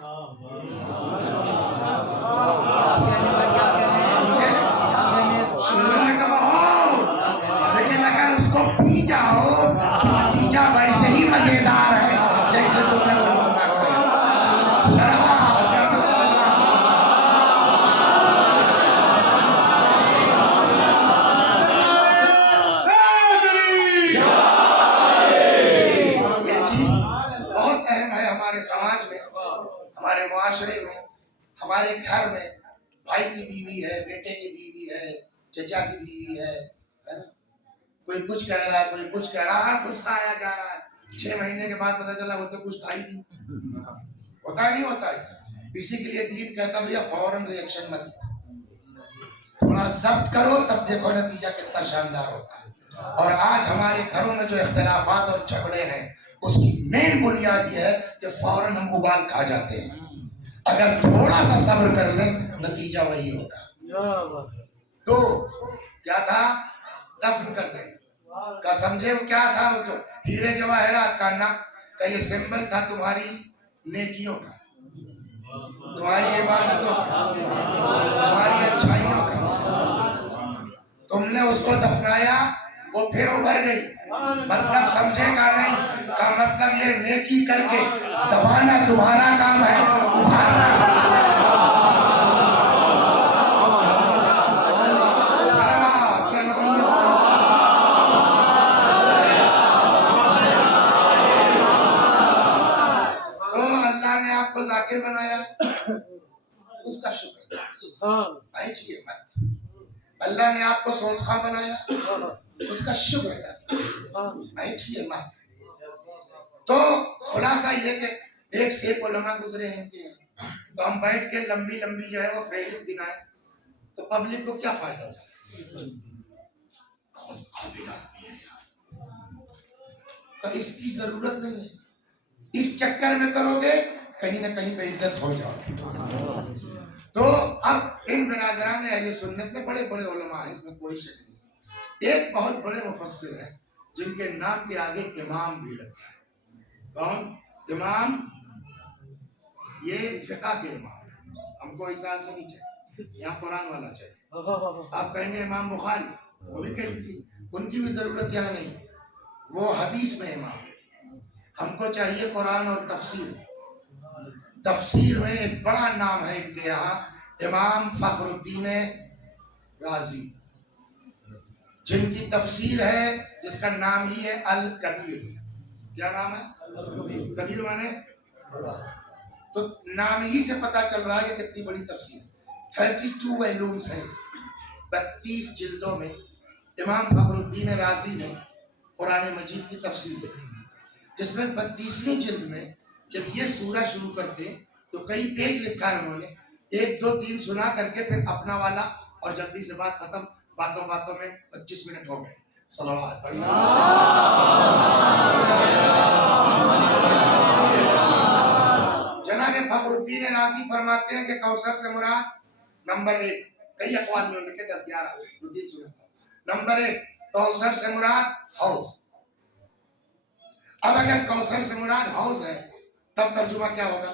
शुरू में कब हो, लेकिन अगर उसको पी जाओ तो नतीजा वैसे ही मजेदार है जैसे तुमने वो लोग समाज में, हमारे मुआशरे में, हमारे घर में भाई की बीवी है, बेटे की बीवी है, चचा की बीवी है ना? कोई कुछ कह रहा है, कोई कुछ कह रहा है, गुस्सा आया जा रहा है। 6 महीने के बाद पता चला वो तो कुछ था ही नहीं। होता नहीं होता ऐसा। इसी के लिए दीन कहता भैया फौरन रिएक्शन मत, थोड़ा जब्त करो, तब देखो नतीजा कितना शानदार होता है। और आज हमारे घरों में जो इख्तिलाफात और झगड़े हैं, उसकी मेन बुनियाद यह है कि फौरन हम उबाल खा जाते हैं। अगर थोड़ा सा सब्र कर लें, नतीजा वही होगा। तो क्या था, दफन कर देंगे का समझे वो क्या था, वो जो हीरे जवाहरात का ना का ये सिंबल था तुम्हारी नेकियों का, तुम्हारी इबादतों का, तुम्हारी अच्छाइयों का। तुमने उसको दफनाया, वो फिर उभर गई। मतलब समझेगा नहीं का मतलब ये नेकी करके दबाना तुम्हारा काम है, उभारना। तो अल्लाह ने आपको जाकिर बनाया, उसका शुक्र बैठिए मत। अल्लाह ने आपको सोचखा बनाया, उसका शुक्र बैठिए मत। तो खुलासा ये कि एक से एक उलमा गुजरे हैं इनके, तो हम बैठ के लंबी लंबी जो है वो फहरिस्त गिनाए तो पब्लिक को क्या फायदा उससे? बहुत काबिल आदमी है यार, तो इसकी जरूरत नहीं है। इस चक्कर में करोगे कहीं ना कहीं बेइज्जत हो जाओगे। तो अब इन बिरादरान अहले सुन्नत में बड़े बड़े उलमा हैं, इसमें कोई शक नहीं। एक बहुत बड़े मुफस्सिर हैं जिनके नाम के आगे इमाम भी लगता है। कौन? इमाम, ये फिक़ह के इमाम है। हमको ऐसा आदमी नहीं चाहिए, यहाँ कुरान वाला चाहिए। आप कहेंगे इमाम बुखारी, वो भी कह लीजिए, उनकी भी जरूरत यहाँ नहीं, वो हदीस में इमाम है। हमको चाहिए कुरान और तफसीर। तफसीर में एक बड़ा नाम है इनके यहाँ, इमाम फखरुद्दीन राजी, जिनकी तफसीर है जिसका नाम ही है अल कबीर। क्या नाम है? कबीर माने, तो नाम ही से पता चल रहा है कि कितनी बड़ी तफसीर। 32 वॉल्यूम्स हैं इसकी, 32 जिल्दों में इमाम फखरुद्दीन राजी ने कुरान मजीद की तफसीर लिखी, जिसमें 32वीं जिल्द में जब ये सूरा शुरू करते तो कई पेज लिखा है उन्होंने, 1 2 3 सुना करके फिर अपना वाला, और जल्दी से बात खत्म। बातों बातों में 25 मिनट हो गए। सलावत जनाब फखरुद्दीन राजी फरमाते हैं कि कौसर से मुराद नंबर 1, कई अखबार में लिखे 10 11 बुद्धि सुनता। नंबर 1 कौसर से मुराद हौज। अब अगर कौसर से मुराद हौज है तब तर्जुमा क्या होगा?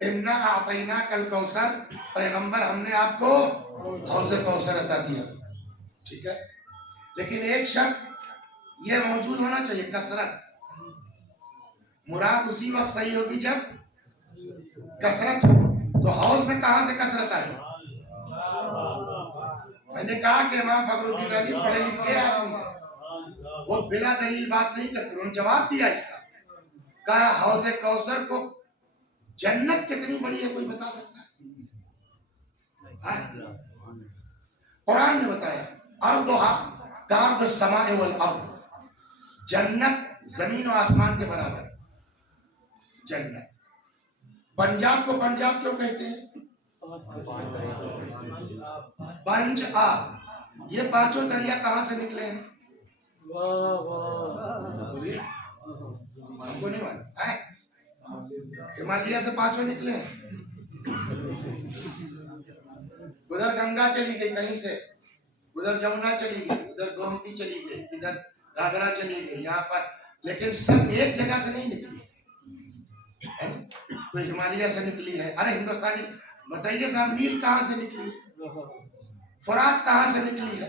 इन्ना आतैना कल कौसर, पैगंबर हमने आपको हौज कौसर अता किया। ठीक है, लेकिन एक शर्त ये मौजूद होना चाहिए, कसरत। मुराद उसी वक्त सही होगी जब कसरत हो। तो हौज में कहां से कसरत आई? मैंने कहा कि इमाम फखरुद्दीन राजी पढ़े लिखे आदमी है, वो बिना दलील बात नहीं करते। उन्होंने जवाब दिया इसका, कहा हौज कौसर को जन्नत कितनी बड़ी है कोई बता सकता है? कुरान ने बताया अर्दुहा कार्द समाए वल अर्द, जन्नत जमीन और आसमान के बराबर जन्नत। पंजाब को पंजाब क्यों कहते हैं? पंज आप, ये पांचों दरिया कहां से निकले हैं? बोलिए, हमको नहीं मालूम है। हिमालय से पांचों निकले हैं। उधर गंगा चली गई कहीं से, उधर जमुना चली गई, उधर गोमती चली गई, इधर घाघरा चली गई, यहाँ पर, लेकिन सब एक जगह से नहीं निकली है। कोई हिमालय से निकली है। अरे हिंदुस्तानी बताइए साहब, नील कहाँ से निकली, फुरात कहाँ से निकली है?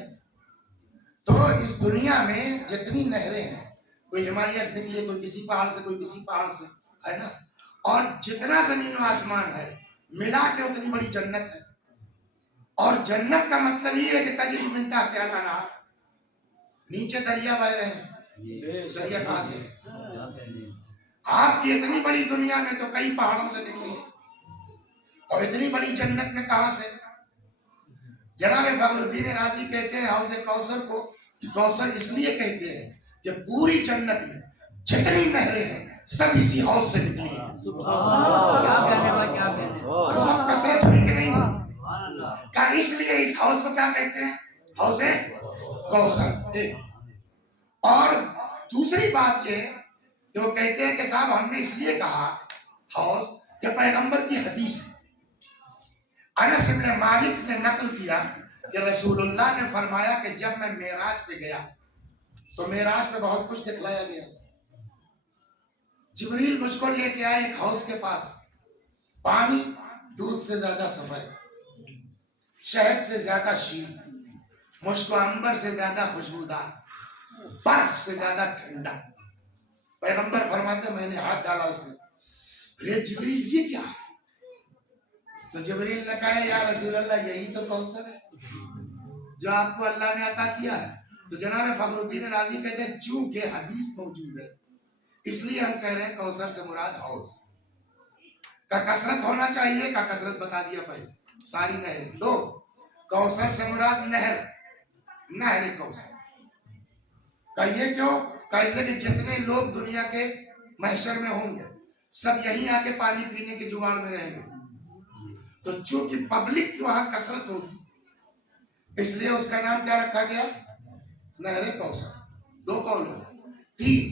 तो इस दुनिया में जितनी नहरें हैं, कोई हिमालय से निकली है, कोई किसी पहाड़ से, कोई किसी पहाड़ से, है ना। और जितना जमीन और आसमान है मिला के उतनी बड़ी जन्नत है। और जन्नत का मतलब ये है कि तजरी मिन तहतिहा अल-अनहार, नीचे दरिया बह रहे हैं। दरिया कहाँ से है? आपकी इतनी बड़ी दुनिया में तो कई पहाड़ों से निकली है, और इतनी बड़ी जन्नत में कहां से? जनाब फखरुद्दीन राजी कहते हैं हौज़ कौसर को कौसर इसलिए कहते हैं कि पूरी जन्नत में जितनी नहरें हैं सब इसी हौज से निकली है। तो अब कसरत हुई कि नहीं? क्या इसलिए इस हौज को क्या कहते हैं? हौज़े कौसर। और दूसरी बात ये, तो कहते हैं कि साहब हमने इसलिए कहा हौज कि पैगंबर की हदीस है। अनस इब्न मालिक ने नकल किया कि रसूलुल्लाह ने फरमाया कि जब मैं मेराज पे गया तो मेराज पे बहुत कुछ दिखलाया गया। जिब्रील मुझको लेके आए एक हौज के पास, पानी दूध से ज्यादा सफेद, शहद से ज्यादा शील, मुझको अंबर से ज्यादा खुशबूदार, बर्फ से ज्यादा ठंडा। पैगंबर फरमाते मैंने हाथ डाला उसमें, अरे जिब्रील ये क्या है? तो जिब्रील ने कहा या रसूल अल्लाह यही तो कौसर है जो आपको अल्लाह ने अता किया है। तो जनाब फखरुद्दीन राजी कहते हैं चूंकि हदीस मौजूद है इसलिए हम कह रहे हैं कौसर से मुराद हौज का कसरत होना चाहिए। का कसरत बता दिया पहले, सारी नहरें। दो, कौसर से मुराद नहर, नहर कौसर। कहिए क्यों? कहिए कि जितने लोग दुनिया के महशर में होंगे सब यहीं आके पानी पीने के जुगाड़ में रहेंगे। तो चूंकि पब्लिक की वहां कसरत होगी इसलिए उसका नाम क्या रखा गया? नहर कौसर। दो कौल। तीन,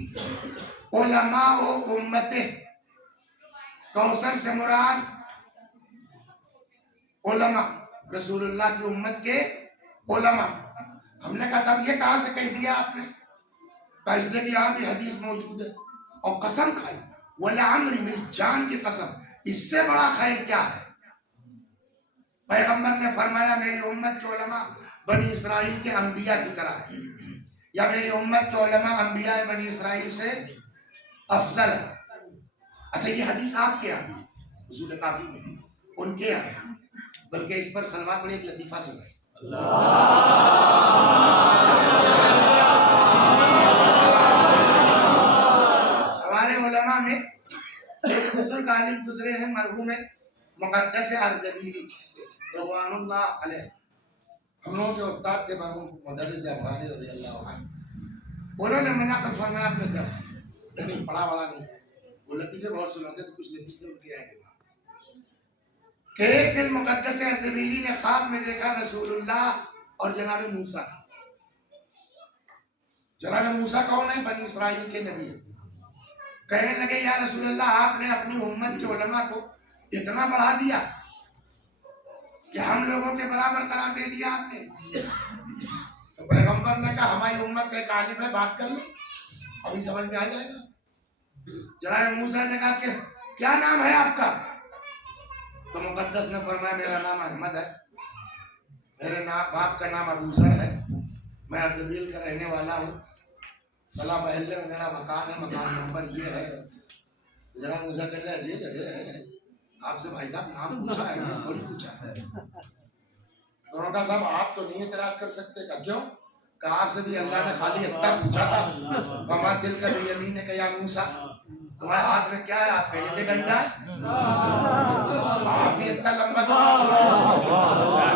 उलमा व उम्मते, कौसर से मुराद उलमा, रसूलुल्लाह की उम्मत के उलमा। हमने कहा साहब ये कहां से कह दिया आपने? कहा इसलिए कि यहाँ भी हदीस मौजूद है। और कसम खाई, वला अमरी, मेरी जान की कसम, इससे बड़ा खैर क्या है? पैगंबर ने फरमाया मेरी उम्मत के उलमा बनी इसराइल के अंबिया की तरह है, या मेरी उम्मत के उलमा अंबिया बनी इसराइल से अफजल है। अच्छा ये हदीस आपके यहाँ भी, हुजूर काफी में भी, उनके यहाँ, बल्कि इस पर सलमान बड़े एक लतीफा सुनाए। हमारे उलमा में एक बुजुर्ग आलिम गुजरे हैं, मरहूम मुक़द्दस अर्दबीली रज़वानुल्लाह अलैह। हम लोगों के उस्ताद थे मरहूम मुदर्रिस अफ़गानी रज़ियल्लाहु अन्हु। उन्होंने मना कर फरमाया अपने दर्स, लेकिन पढ़ा वाला नहीं है, वो लतीफ़े बहुत सुनाते तो कुछ लतीफ़े उनके आए कि एक दिन मुक़द्दस अर्दबीली ने ख्वाब में देखा रसूलुल्लाह और जनाब मूसा। जनाब मूसा कौन है? बनी इसराइल के नबी। कहने लगे या रसूलुल्लाह आपने अपनी उम्मत के उलमा को इतना बढ़ा दिया कि हम लोगों के बराबर करार दे दिया आपने। तो पैगंबर ने कहा हमारी उम्मत का एक आलिम है, बात कर लो, अभी समझ में आ जाएगा। जनाब मूसा ने कहा कि क्या नाम है आपका? तो मुक़द्दस ने फरमाया मेरा नाम अहमद है, मेरे बाप का नाम अबूसर है, मैं अर्दबील का रहने वाला हूँ, फला महल्ले में मेरा मकान है, मकान नंबर ये है। जनाब मूसा कह रहे है आपसे भाई साहब नाम पूछा है, एड्रेस थोड़ी पूछा है। दोनों का साहब आप तो नहीं एतराज कर सकते। का क्यों? का आपसे भी अल्लाह ने खाली इतना पूछा था, वमा दिल का बेयमीन ने कहा मूसा, तुम्हारे हाथ में क्या है? आप कह देते डंडा है। आप भी इतना लंबा चौड़ा सुना,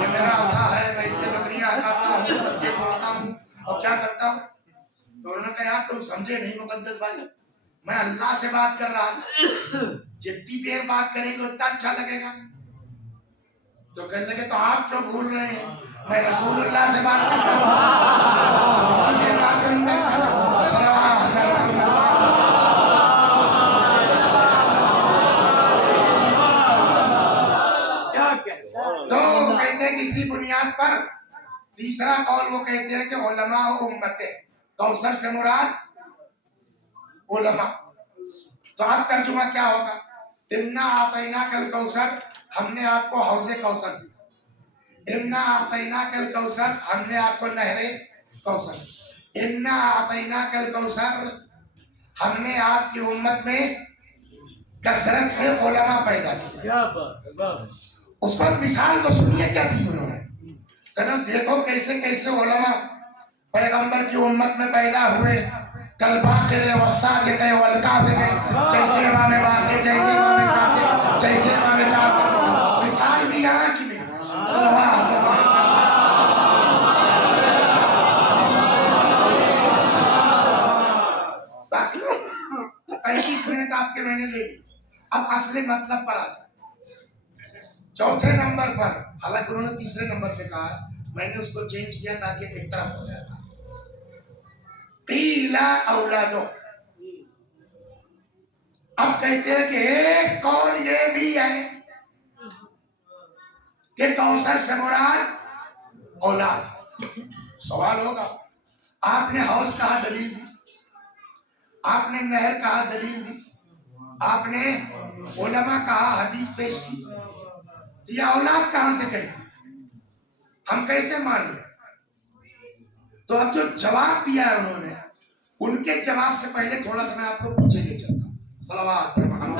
ये मेरा आशा है, मैं इससे बकरियां हटाता हूँ, पत्ते तोड़ता हूँ और क्या करता हूँ। तो उन्होंने कहा यार तुम समझे नहीं मुकद्दस भाई, मैं अल्लाह से बात कर रहा था, जितनी देर बात करेंगे उतना अच्छा लगेगा। तो कहने लगे तो आप क्यों भूल रहे हैं, मैं रसूलुल्लाह से बात कर रहा हूँ, जितनी देर बात करूंगा अच्छा लगेगा। सल्लल्लाहु अलैहि वसल्लम। तो कहते हैं कि इसी बुनियाद पर तीसरा कौल वो कहते हैं कि उलमा उम्मते, कौसर से मुराद उलमा। तो अब तर्जुमा क्या होगा? इन्ना आतैना कल कौसर, हमने आपको हौजे कौसर दिया। इन्ना आतैना कल कौसर, हमने आपको नहरे कौसर। इन्ना आतैना कल कौसर, हमने आपकी उम्मत में कसरत से उलमा पैदा किया। उस पर मिसाल तो सुनिए क्या दी उन्होंने। कहना देखो कैसे कैसे उलमा पैगंबर की उम्मत में पैदा हुए। कल बाक़िर वसाक़ के वलका के, जैसे इमाम बाक़िर, जैसे इमाम सादिक, जैसे इमाम कासिम, मिसाल भी यहाँ की मिली। सल्लल्लाहु अलैहि वसल्लम। बस 35 मिनट आपके मैंने ले ली। अब असली मतलब पर आ जाए। चौथे नंबर पर, हालांकि उन्होंने तीसरे नंबर पे कहा, मैंने उसको चेंज किया ताकि एक तरफ हो जाए। कीला औलादो, अब कहते हैं कि एक कौल ये भी है कि कौसर से मुराद औलाद। सवाल होगा, आपने हौज कहा दलील दी, आपने नहर कहा दलील दी, आपने उलमा कहा हदीस पेश की, ये औलाद कहां से कही? हम कैसे मान लें? तो अब जो जवाब दिया है उन्होंने, उनके जवाब से पहले थोड़ा सा मैं आपको पीछे ले चलता हूं। सलावत मोहम्मद।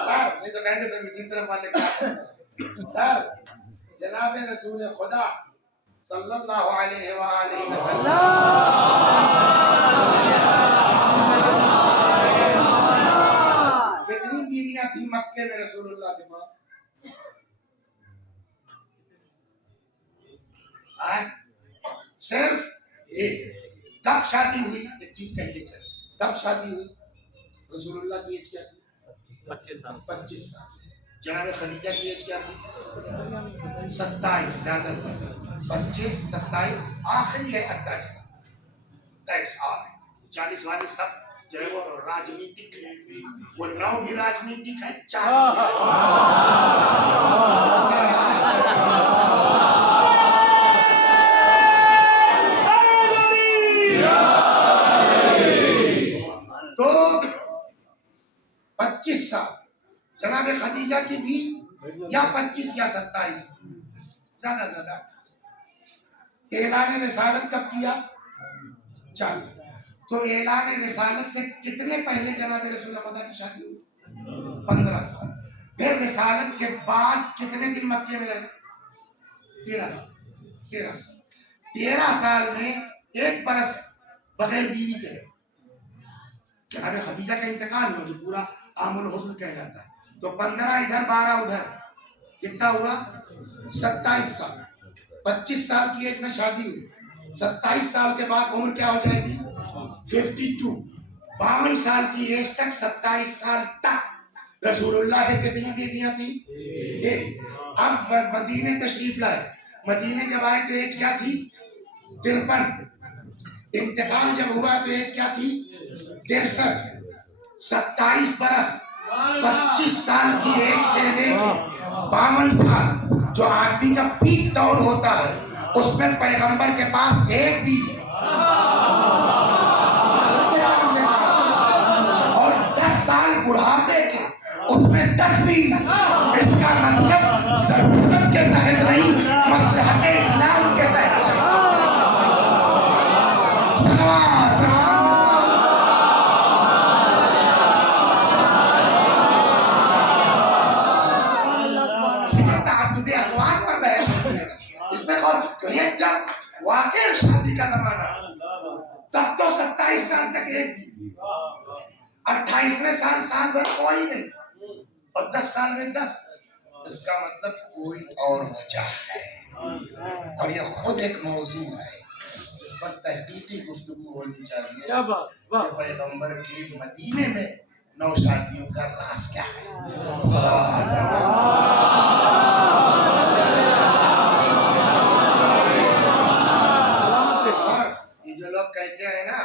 सर नहीं तो कहेंगे सर इसी तरफ वाले क्या सर, जनाब रसूल खुदा सल्लल्लाहु अलैहि वसल्लम कितनी बीवियां थी मक्के में रसूलुल्लाह के पास? सिर्फ एक। कब शादी हुई? एक चीज कहते चले, कब शादी हुई? रसूलुल्लाह की एज क्या थी? 25 साल। जनाब खदीजा की एज क्या थी? 27। ज्यादा से 25, 27, आखिरी है 28 साल। 28 साल 40 वाले सब जो है वो राजनीतिक है, वो 9 भी राजनीतिक है, 4 तो 25 साल जनाब खदीजा की भी, या 25 या 27, ज्यादा ज्यादा। ऐलान रिसालत कब किया? 40। तो ऐलान रिसालत से कितने पहले जनाब रसूल खुदा की शादी हुई? 15 साल। फिर रिसालत के बाद कितने दिन मक्के में रहे? 13 साल। 13 साल में 1 बरस बगैर बीवी के रहे। जनाब खदीजा का इंतकाल हुआ, जो पूरा आमुल हुस्न कहलाता है। तो 15 इधर 12 उधर, कितना हुआ? 27 साल। 25 साल की एज में शादी हुई, 27 साल के बाद उम्र क्या हो जाएगी? 52। 52 साल की एज तक, 27 साल तक रसूलुल्लाह के कितनी बीवियां थी? 1। अब मदीने तशरीफ लाए, मदीने जब आए तो एज क्या थी? 53। इंतकाल जब हुआ तो एज क्या थी? 63। 27 बरस, 25 साल की एज से लेकर 52 साल, जो आदमी का पीक दौर होता है, उसमें पैगंबर के पास एक भी और 10 साल बुढ़ापे के, उसमें 10 भी। इसका मतलब जरूरत के तहत नहीं, मसलहत इस्लाम के तहत। इसमें और ये जब वाकई शादी का जमाना 27 साल तक एक बीवी, 28वें साल भर कोई नहीं, और 10 साल में 10। इसका मतलब कोई और वजह है, और ये खुद एक मौजू है जिस पर तहकीकी गुफ्तगू होनी चाहिए कि पैगंबर के मदीने में 9 शादियों का राज क्या है। और ये जो लोग कहते हैं ना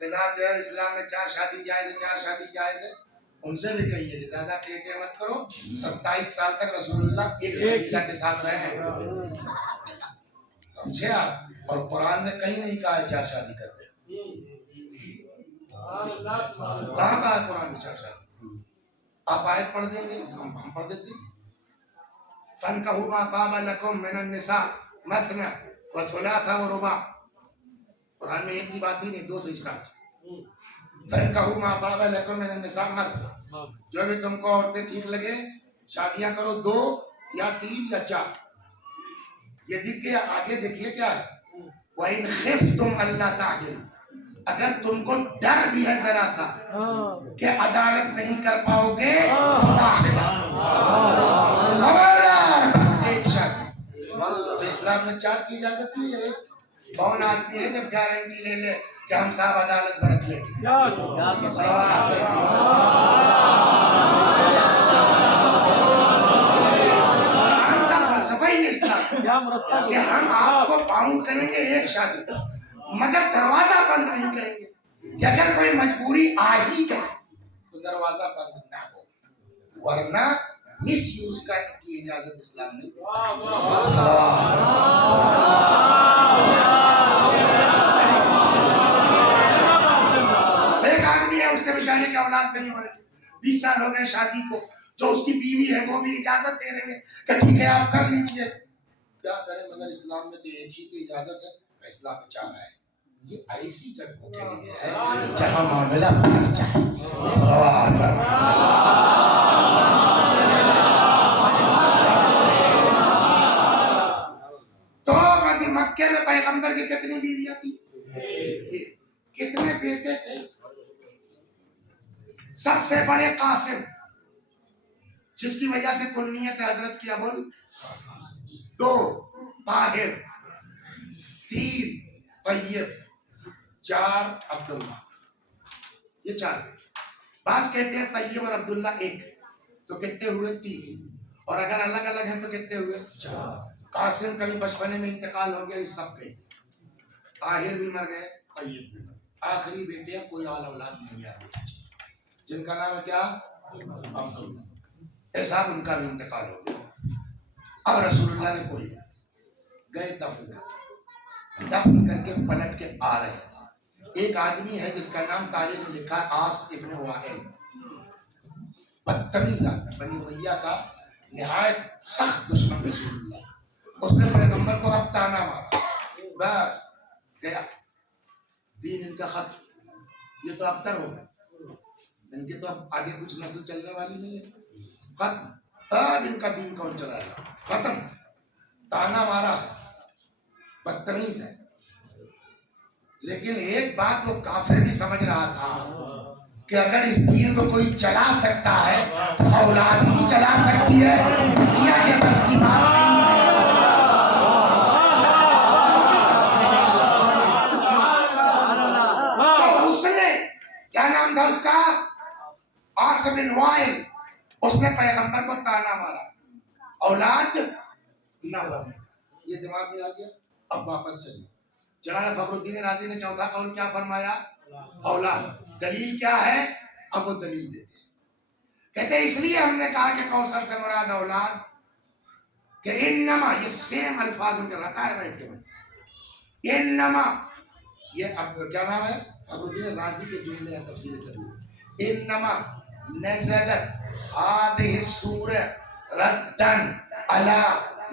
कि साहब जो है इस्लाम में 4 शादी जायज है, 4 शादी जायज है, उनसे भी कहिए कि ज्यादा टेटे मत करो। 27 साल तक रसूलुल्लाह एक खदीजा के साथ रहे हैं, समझे आप? और कुरान ने कहीं नहीं कहा है 4 शादी कर रहे। कहाँ कहा है कुरान में 4 शादी? आप आयत पढ़ देंगे, हम पढ़ देते हैं। फनकहू मा ताबा लकुम मिनन निसा मसना व सुलासा व रुबा। कुरान में एक की बात ही नहीं, 2 से स्टार्ट। फनकहू मा ताबा लकुम मिनन निसा मसना, जो भी तुमको औरतें ठीक लगे शादियां करो, 2 या 3 या 4। ये दिख गया, आगे देखिए क्या है, व इन खिफ्तुम अल्ला तादिलू, अगर तुमको डर भी है जरा सा कि अदालत नहीं कर पाओगे, खबरदार बस एक शादी। तो इस्लाम में 4 की इजाजत ही है। कौन आदमी है जब गारंटी ले ले कि हम साहब अदालत में रख लेंगे? कि हम आपको बाउंड करेंगे एक शादी का, मगर दरवाजा बंद नहीं करेंगे कि अगर कोई मजबूरी आ ही गई तो दरवाजा बंद ना हो, वरना मिस यूज करने की इजाजत इस्लाम नहीं देता। एक आदमी है, उसके बेचारे की औलाद नहीं हो रही, 20 साल हो गए शादी को, जो उसकी बीवी है वो भी इजाजत दे रही है कि ठीक है आप कर लीजिए। क्या करें, मगर इस्लाम में तो एक ही की इजाजत है, फैसला बचा रहा है। ये ऐसी जगहों के लिए है जहां मामला फंस जाए। तो मक्के में पैगंबर की कितनी बीवियां थी, कितने बेटे थे? सबसे बड़े कासिम, जिसकी वजह से कुन्नियत हजरत की अबुल, 2 ताहिर, 3 तय्यब, 4 अब्दुल्ला। ये 4। बास कहते हैं तय्यब और अब्दुल्ला एक, तो कितने हुए? 3। और अगर अलग अलग हैं तो कितने हुए? 4। कासिम कभी बचपने में इंतकाल हो गया, ये सब कहते। ताहिर भी मर गए, तय्यब भी मर गए, आखिरी बेटे कोई आल औलाद नहीं है, जिनका नाम है क्या? अब्दुल्ला। ऐसा उनका भी इंतकाल हो गया। अब रसूलुल्लाह ने कोई गए दफन करके पलट के आ रहे हैं। एक आदमी है जिसका नाम तारीख में लिखा आस इब्न वाइल, बदतमीज आदमी, बनी उमैया का निहायत सख्त दुश्मन रसूलुल्लाह। उसने पैगंबर को अब ताना मारा, बस गया दीन इनका खत्म, ये तो अब तर हो गया, इनके तो अब आगे कुछ नस्ल चलने वाली नहीं है, खत्म। अब इनका दीन कौन चलाएगा? खत्म। ताना मारा, बदतमीज है। लेकिन एक बात वो काफिर भी समझ रहा था कि अगर इस दीन को कोई चला सकता है तो औलाद ही चला सकती है, दुनिया के बस की बात नहीं है। तो उसने, क्या नाम था उसका? आस बिन वाइल, उसने पैगंबर को ताना मारा, औलाद न होने। ये दिमाग में आ गया, अब वापस चलिए। जनाब फखरुद्दीन राजी ने चौथा कौल क्या फरमाया? औलाद। दलील क्या है? अब वो दलील देते हैं, कहते इसलिए हमने कहा कि कौसर से मुराद औलाद, कि इन्नमा, ये सेम अल्फाज उनके रखा है बैठ के, इन्नमा, ये अब क्या नाम है? फखरुद्दीन राजी के जुमले हैं तफसीर कबीर। इन्नमा नज़लत हादिहि सूरह रद्दन अला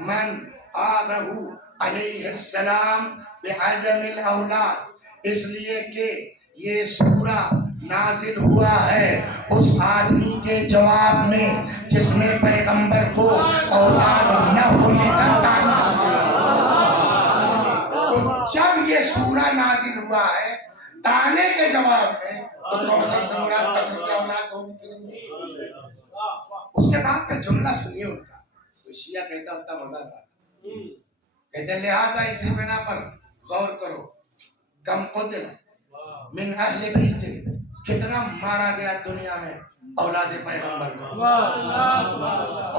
मन आबहु अलैहिस्सलाम बिअदमिल औलाद, इसलिए कि ये सूरा नाजिल हुआ है उस आदमी के जवाब में जिसने पैगंबर को औलाद न होने का ताना दिया। तो जब ये सूरा नाजिल हुआ है ताने के जवाब में तो कौशल से मुराद कसम की औलाद होगी कि नहीं? उसके बाद का जुमला सुनिए उनका, तो शिया कहता होता मजा आता, कहते लिहाजा इसी बिना पर गौर करो, कम कुतिल मिन अहले बैत, कितना मारा गया दुनिया में औलाद पैगंबर को।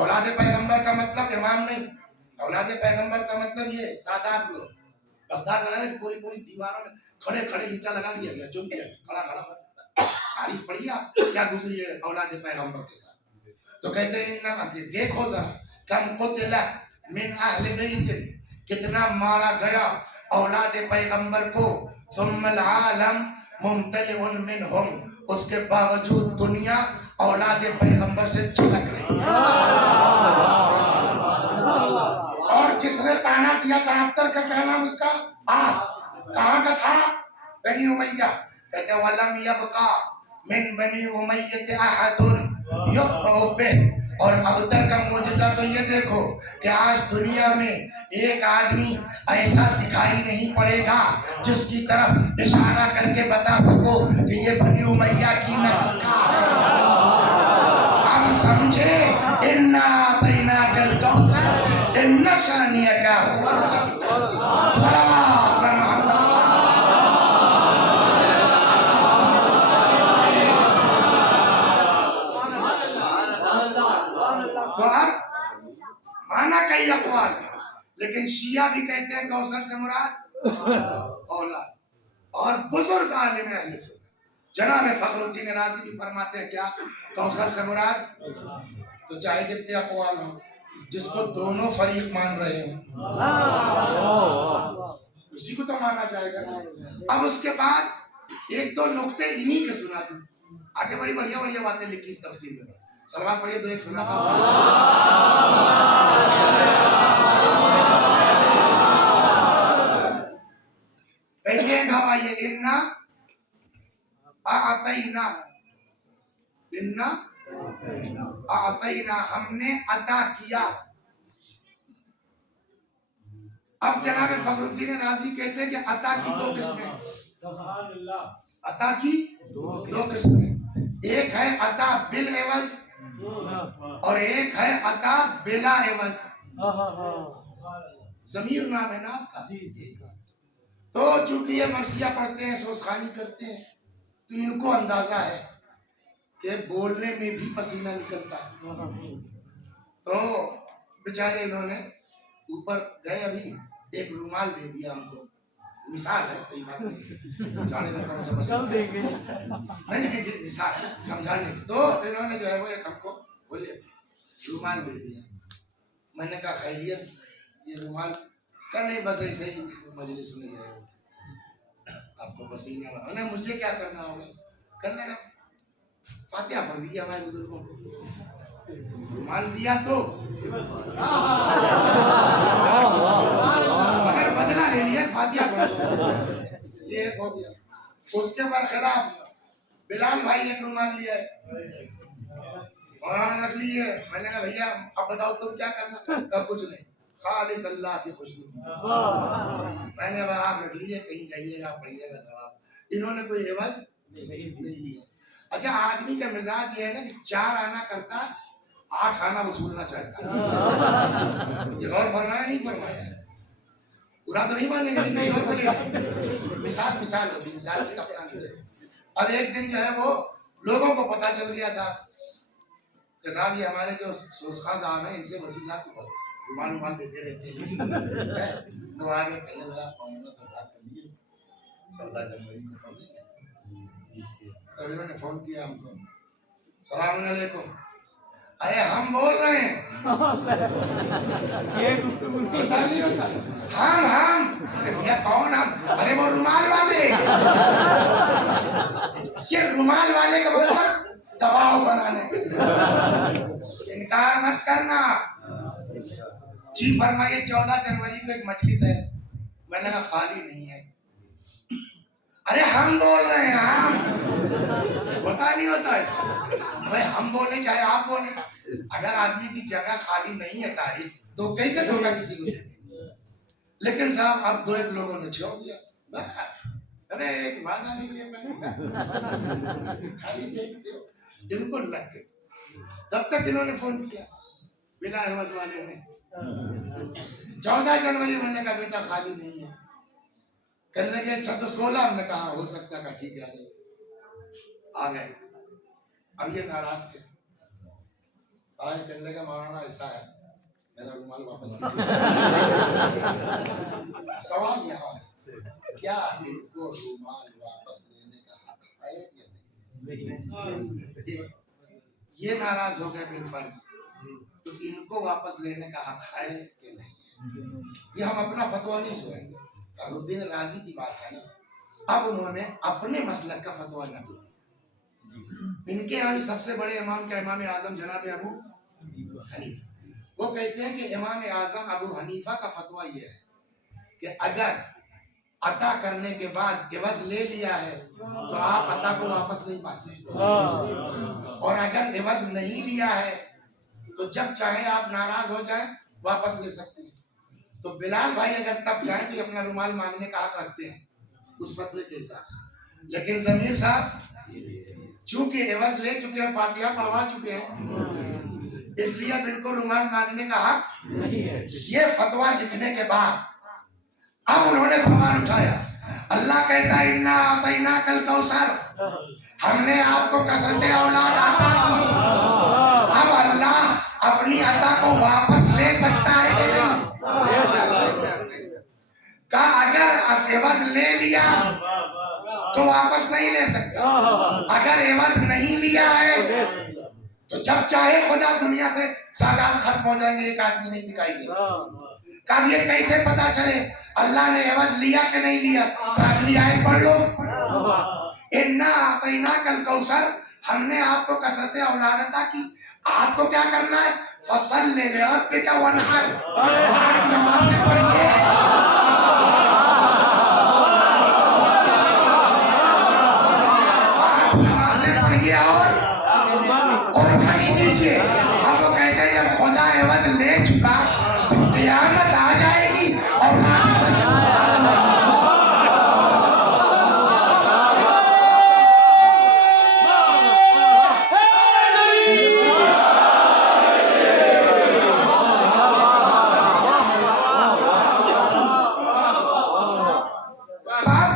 औलाद पैगंबर का मतलब इमाम नहीं, औलाद पैगंबर का मतलब ये सादात लोग। बगदाद वाले पूरी पूरी दीवारों में खड़े खड़े ईंटा लगा दिया गया, चुन दिया, खड़ा खड़ा तारीफ पढ़िए आप क्या गुजरी है औलाद पैगंबर के साथ। तो कहते हैं इन्ना देखो जरा, कम कुतिला मिन अहले बैत, कितना मारा गया औलाद पैगंबर को, सुम्मल आलम मुमतलिउन मिनहुम, उसके बावजूद दुनिया औलाद पैगंबर से छलक रही है। और जिसने ताना दिया था अख्तर का क्या नाम उसका, आस, कहाँ का था, बनी उमैया। कहते वलम यबका मिन बनी उमैय्यत अहदुन युक्तउ बिह, और अख्तर का मोजिज़ा तो ये देखो कि आज दुनिया में एक आदमी ऐसा दिखाई नहीं पड़ेगा जिसकी तरफ इशारा करके बता सको कि ये बनी उमैया की नस्ल का है। अब समझे, इन्ना बैना कल कौसर इन्ना शानिया का हुआ सलावत मोहम्मद। तो अब माना कई अक़वाल है, लेकिन शिया भी कहते हैं कौसर से मुराद औलाद। और बुजुर्ग आलिम अहले सुन्नत जनाब फखरुद्दीन राज़ी भी फरमाते हैं क्या, कौसर से मुराद। तो चाहे जितने अक़वाल हो, जिसको दोनों फरीक मान रहे हैं उसी को तो माना जाएगा ना। अब उसके बाद एक दो नुक्ते इन्हीं के सुना दूं, आगे बड़ी बढ़िया बढ़िया बातें लिखी इस तफसीर में। सलमान पढ़िए दो एक सुना कहिए ना भाई, इन्ना आतैना, इन्ना आतैना, हमने अता किया। अब जनाब फखरुद्दीन राज़ी कहते हैं कि अता की दो किस्में, अता की दो किस्में, एक है अता बिल एवज और एक है अता बिला एवज। ज़मीर नाम है ना आपका। तो चूंकि ये मरसिया पढ़ते हैं, सोसखानी करते हैं, तो इनको अंदाजा है कि बोलने में भी पसीना निकलता है। तो बेचारे इन्होंने ऊपर गए, अभी एक रुमाल दे दिया हमको, मिसाल है, सही बात नहीं, जाने में कौन सा मसला नहीं, मिसाल समझाने की। तो इन्होंने जो है वो एक हमको बोले रुमाल दे दिया। मैंने कहा खैरियत, ये रुमाल का नहीं, बस ऐसे ही मजलिस में जो है आपको पसीना ना, मुझे क्या करना होगा, करने का फातिहा पढ़ दिया हमारे बुजुर्गों को, रुमाल दिया तो मगर बदला ले लिया, फातिहा पढ़ दो, ये हो गया। उसके बरखिलाफ बिलाल भाई एक रुमाल लिया है, मौलाना रख लिए। मैंने कहा भैया अब बताओ तुम क्या करना, तब कुछ नहीं, खालिस अल्लाह की खुशबू। मैंने कहा आप रख लिए, कहीं जाइएगा पढ़िएगा जवाब। इन्होंने कोई एवज नहीं लिया। अच्छा, आदमी का मिजाज ये है ना कि 4 आना करता, 8 आना वसूलना चाहता है। ये गौर फरमाया नहीं फरमाया, पूरा तो नहीं मानेंगे, लेकिन किसी और को ले मिसाल मिसाल होती, मिसाल की कपड़ा नहीं चाहिए। अब एक दिन जो है वो लोगों को पता चल गया साहब कि साहब ये हमारे जो सोसखा साहब हैं, इनसे वसी साहब को रुमाल देते रहते हैं। तो आगे पहले जरा कौन से बात कर लिए, 14 जनवरी को पढ़ लेंगे। तब इन्होंने फोन किया हमको, सलाम अलैकुम, अरे हम बोल रहे हैं, पता नहीं होता, हम अरे भैया कौन हम, अरे वो रुमाल वाले। ये रुमाल वाले का मतलब दबाव बनाने, इनकार मत करना जी। फरमाइए 14 जनवरी को एक मजलिस है। मैंने कहा खाली नहीं है। अरे हम बोल रहे हैं, हम होता नहीं होता ऐसा भाई, हम बोले चाहे आप बोले, अगर आदमी की जगह खाली नहीं है तारीख तो कैसे धोखा किसी को देंगे। लेकिन साहब अब 2-1 लोगों ने छोड़ दिया, अरे एक वादा नहीं लिया मैंने, खाली देखते हो। इनको लग गई, तब तक इन्होंने फोन किया बिना एवज वाले ने। 14 जनवरी मैंने कहा बेटा खाली नहीं है, कहने लगे अच्छा तो 16, हमने कहा हो सकता है, ठीक है आ गए। अब ये नाराज थे, आए कहने लगे मौलाना ऐसा है मेरा रुमाल वापस सवाल यहाँ है, क्या इनको रुमाल वापस लेने का हक है या नहीं? ये नाराज हो गए बिलफर्ज, तो इनको वापस लेने का हक है कि नहीं? ये हम अपना फतवा नहीं सुनेंगे, फखरुद्दीन राजी की बात है ना। अब उन्होंने अपने मसलक का फतवा न दिया। इनके यहाँ भी सबसे बड़े इमाम क्या इमाम आजम जनाब अबू हनीफा, वो कहते हैं कि इमाम आजम अबू हनीफा का फतवा ये है कि अगर अता करने के बाद एवज ले लिया है तो आप अता को वापस नहीं मांग सकते, और अगर एवज नहीं लिया है तो जब चाहे आप नाराज हो जाए वापस ले सकते हैं। तो बिलाल भाई अगर तब जाए तो अपना रुमाल मांगने का हक रखते हैं उस फतवे के हिसाब से। लेकिन जमीर साहब चूंकि एवज ले चुके हैं, फातिहा पढ़वा चुके हैं, इसलिए अब इनको रुमाल मांगने का हक ये फतवा लिखने के बाद अब उन्होंने सवाल उठाया। अल्लाह कहता है इन्ना आतैना कल कौसर, हमने आपको कसरत औलाद अता की। अब अल्लाह अपनी अता को वापस ले सकता है कि नहीं? का अगर एवज ले लिया तो वापस नहीं ले सकता, अगर एवज नहीं लिया है तो जब चाहे खुदा दुनिया से सादात खत्म हो जाएंगे, एक आदमी नहीं दिखाई देगा। कब ये कैसे पता चले अल्लाह ने एवज लिया कि नहीं लिया? तो अगली आयत पढ़ लो, इन्ना आतैना कल कौसर, हमने आपको कसरत औलाद अता की। आपको क्या करना है? फसल्लि लिरब्बिका वनहर, आप नमाज़ें पढ़िए, और कुर्बानी दीजिए। अब वो कहते हैं जब खुदा एवज ले चुका तो क़यामत आ जाएगी और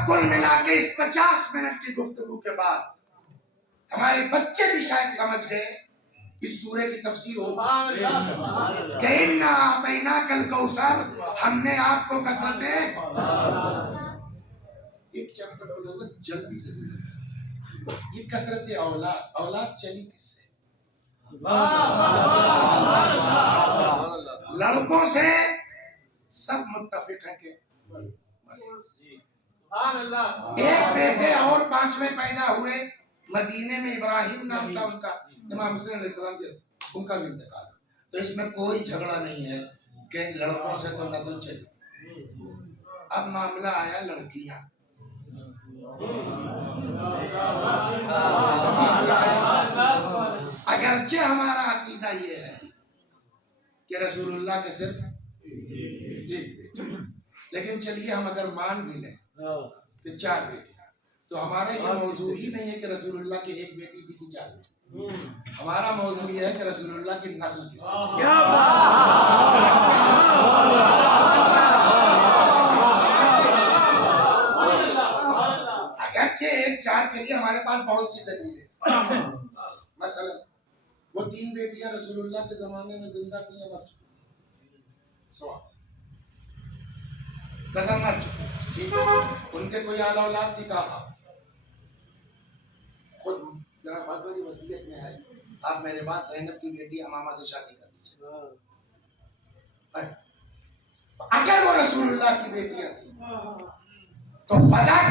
कुल मिला के इस 50 मिनट की गुफ्तगू के बाद हमारे बच्चे भी शायद समझ गए इस सूरे की तफसीर हो। कल कौसर, हमने आपको कसरतें, एक चैप्टर पढ़ोगे जल्दी से ये कसरत औलाद, औलाद चली किससे? लड़कों से सब मुत्तफिक है कि एक बेटे और 5वें पैदा हुए, मदीने में इब्राहिम नाम था उनका, इमाम हुसैन अलैहिस्सलाम के, उनका भी इंतकाल। तो इसमें कोई झगड़ा नहीं है कि लड़कों से तो नस्ल चली। अब मामला आया लड़कियां, अगरचे हमारा अकीदा ये है कि रसूलुल्लाह के सिर्फ एक बेटे, लेकिन चलिए हम अगर मान भी लें कि 4 बेटे, तो हमारा ये मौजू ही नहीं है कि रसूलुल्लाह की एक बेटी थी कि 4 बेटी। हमारा मौजू ये है कि रसूलुल्लाह की नस्ल किससे? अगरचे 1-4 के लिए हमारे पास बहुत सी दलील है। मसलन वो 3 बेटियां रसूलुल्लाह के जमाने में जिंदा थी या मर चुकी? सवाल, कसम मर चुकी, ठीक। उनके कोई आला औलाद थी? कहा खुद जनाब फातिमा की वसीयत में है, आप मेरे बाद ज़ैनब की बेटी अमामा से शादी कर लीजिए। अगर वो रसूलुल्लाह की बेटियां थी तो फदक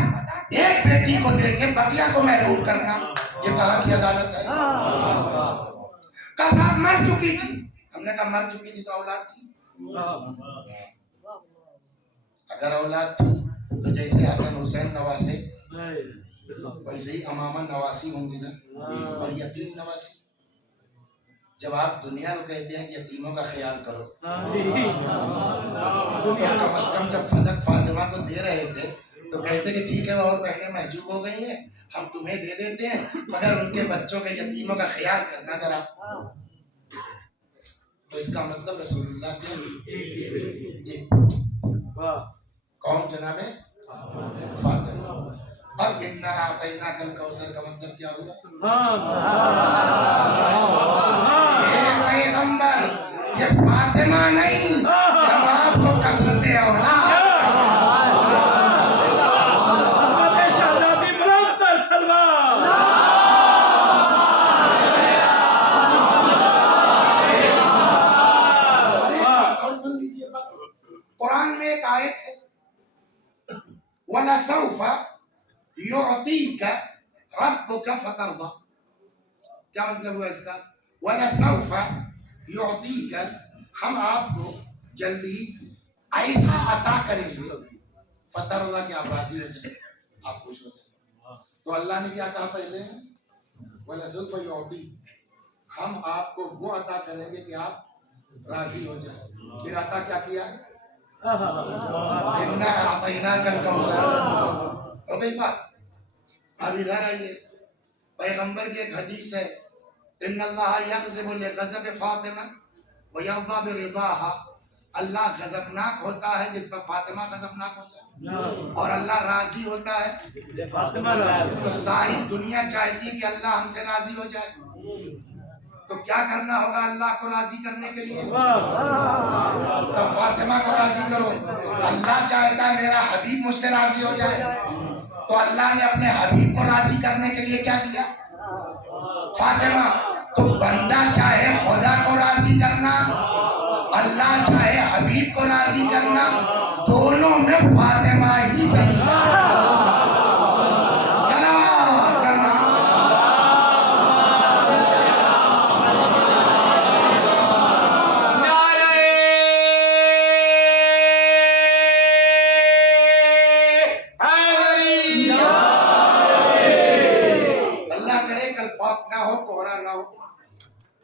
एक बेटी को देके बकिया को महरूम करना ये कहा की अदालत है? कसम मर चुकी थी, हमने कहा मर चुकी थी तो औलाद थी। अगर औलाद थी तो जैसे हसन हुसैन नवासे वैसे ही अमामा नवासी होंगी ना, और यतीम नवासी। जब आप दुनिया को कहते हैं कि यतीमों का ख्याल करो, तो कम से कम जब फदक फातिमा को दे रहे थे تو کہتے کہ ٹھیک ہے وہ اور بہنیں محجوب ہو گئی ہیں ہم تمہیں دے دیتے ہیں مگر ان کے بچوں کے یتیموں کا خیال کرنا ذرا. تو اس کا مطلب رسول اللہ کے ایک کون جناب ہے فاطمہ. اب انا اعطیناک الکوثر کا مطلب کیا ہوگا؟ یہ پیغمبر یہ فاطمہ نہیں ہم آپ کو کثرت اولاد قرآن میں ایک آیت ہے وَلَسَوْفَ يُعْطِيكَ رَبُّكَ فَتَرْضَى. کیا مطلب ہوا اس کا؟ وَلَسَوْفَ يُعْطِيكَ ہم آپ کو جلدی ایسا عطا کریں گے فَتَرْضَى کہ آپ راضی ہو جائیں آپ خوش ہو جائیں. تو اللہ نے کیا کہا پہلے؟ وَلَسَوْفَ يُعْطِيكَ ہم آپ کو وہ عطا کریں گے کہ آپ راضی ہو جائیں. پھر عطا کیا کیا؟ اِنَّا أَعْطَيْنَاكَ الْكَوْثَرَ. ہو گئی بات. اب ادھر آئیے پیغمبر کی ایک حدیث ہے ان اللہ یغضب لغضب فاطمہ ویرضی برضاها. اللہ غضبناک ہوتا ہے جس پر فاطمہ غضبناک ہوتا ہے اور اللہ راضی ہوتا ہے. تو ساری دنیا چاہتی ہے کہ اللہ ہم سے راضی ہو جائے. تو کیا کرنا ہوگا اللہ کو راضی کرنے کے لیے؟ تو فاطمہ کو راضی کرو. اللہ چاہتا ہے میرا حبیب مجھ سے راضی ہو جائے. تو اللہ نے اپنے حبیب کو راضی کرنے کے لیے کیا دیا؟ فاطمہ. تو بندہ چاہے خدا کو راضی کرنا اللہ چاہے حبیب کو راضی کرنا دونوں میں فاطمہ ہی صحیح ہے. سلام کرنا.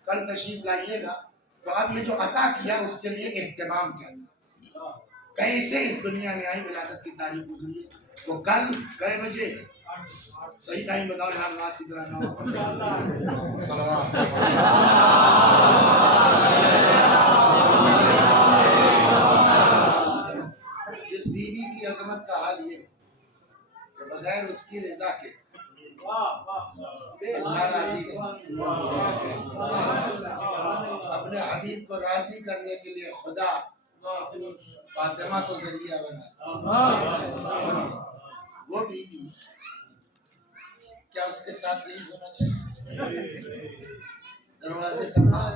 کل تشریف لائیے گا تو آپ یہ جو عطا کیا اس کے لیے اہتمام کیا تھا کیسے اس دنیا میں آئی ولادت کی تاریخ گزری ہے. وہ کل کئے بجے صحیح ٹائم بتاؤ یار رات کی طرح نہ صلوات. جس بیوی کی عظمت کا حال یہ کہ بغیر اس کی رضا کے اللہ راضی نہیں. اپنے حبیب کو راضی کرنے کے لیے خدا فاطمہ کو ذریعہ بنا. وہ بیوی کیا اس کے ساتھ نہیں ہونا چاہیے؟ دروازے پر آگ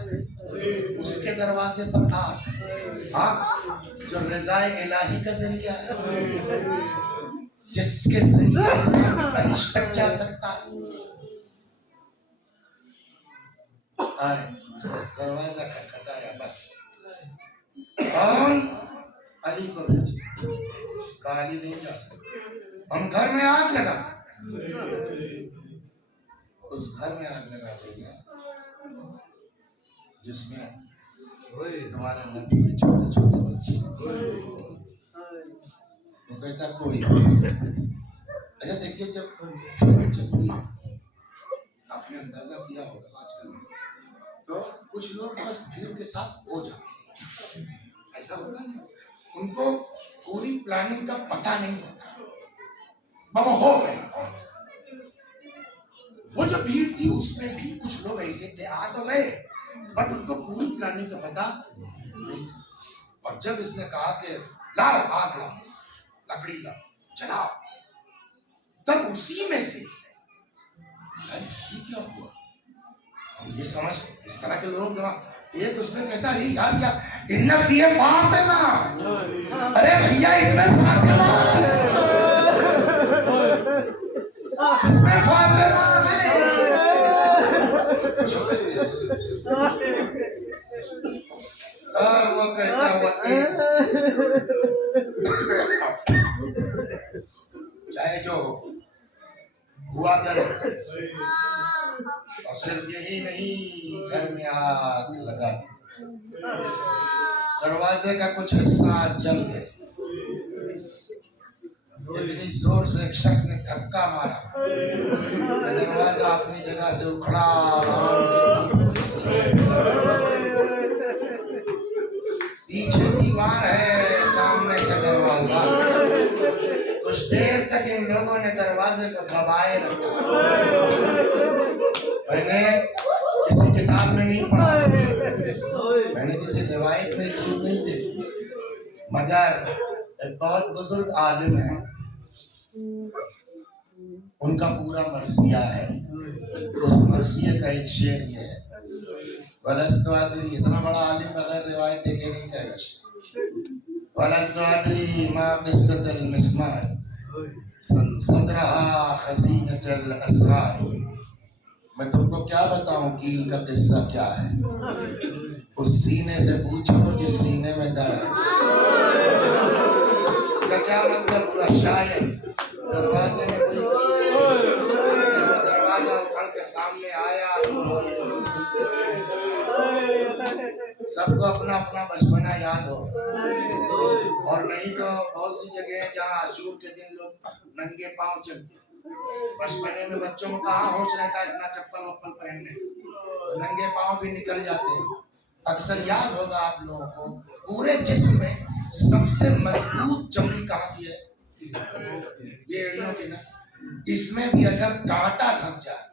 اس کے دروازے پر آگ جو رضا الہی کا ذریعہ ہے جس کے ذریعے انسان بہشت تک جا سکتا ہے. آئے دروازہ کھٹکھٹایا بس کون؟ علی کو بھیجو. کہا علی نہیں جا سکتا. ہم گھر میں آگ لگا اس گھر میں آگ لگا دیں گے جس میں تمہارے نبی کے چھوٹے چھوٹے بچے. وہ کہتا کوئی. اچھا دیکھیے جب چلتی ہے آپ نے اندازہ کیا ہوگا آج کل تو کچھ لوگ بس بھیڑ کے ساتھ ہو جاتے ہیں. ایسا ہوتا نہیں. ان کو پوری پلاننگ کا پتہ نہیں ہوتا. بابا ہو گئے. وہ جو بھیڑ تھی اس میں بھی کچھ لوگ ایسے تھے آ تو گئے بٹ ان کو پوری پلاننگ کا پتہ نہیں تھا. اور جب اس نے کہا کہ لاؤ آگ لاؤ لکڑی کا چلاؤ تب اسی میں سے یہ کیا ہوا. ہم یہ سمجھ اس طرح کے لوگ ایک اس میں کہتا ہے یار کیا ان فی فاطمہ. ارے بھیا اس میں فاطمہ اس میں فاطمہ وہ کہتا ہوا چاہے جو ہوا کرے. اور صرف یہی نہیں گھر میں آگ لگا دی. دروازے کا کچھ حصہ جل گئے. इतनी जोर से एक शख्स ने धक्का मारा कि दरवाजा अपनी जगह से उखड़ा पीछे दीवार है, सामने से दरवाजा। कुछ देर तक इन लोगों ने दरवाजे को दबाए रखा। मैंने किसी किताब में नहीं पढ़ा, मैंने किसी रिवायत में चीज नहीं देखी, मगर एक बहुत बुजुर्ग आलिम है, उनका पूरा मरसिया है। उस मरसिया का एक शेर ये है, वलस्तु अदरी, इतना बड़ा आलिम बगैर रिवायत देखे नहीं कहेगा शेर। वलस्तु अदरी मा क़िस्सतुल मिस्मार सदरहा खज़ीनतुल असरार। मैं तुमको क्या बताऊं कील का किस्सा क्या है, उस सीने से पूछो जिस सीने में दर है। इसका क्या मतलब हुआ, शायद दरवाजे में कोई कील थी, जब वो दरवाजा उखड़ के सामने आया सबको अपना अपना बचपना याद हो। और नहीं तो बहुत सी जगह है जहाँ आशूर के दिन लोग नंगे पांव चलते, बचपने में बच्चों को कहाँ होश रहता है इतना चप्पल वप्पल पहनने, तो नंगे पांव भी निकल जाते हैं। अक्सर याद होगा आप लोगों को, पूरे जिस्म में सबसे मजबूत चमड़ी कहाँ की है, ये एड़ियों की ना, इसमें भी अगर कांटा धंस जाए,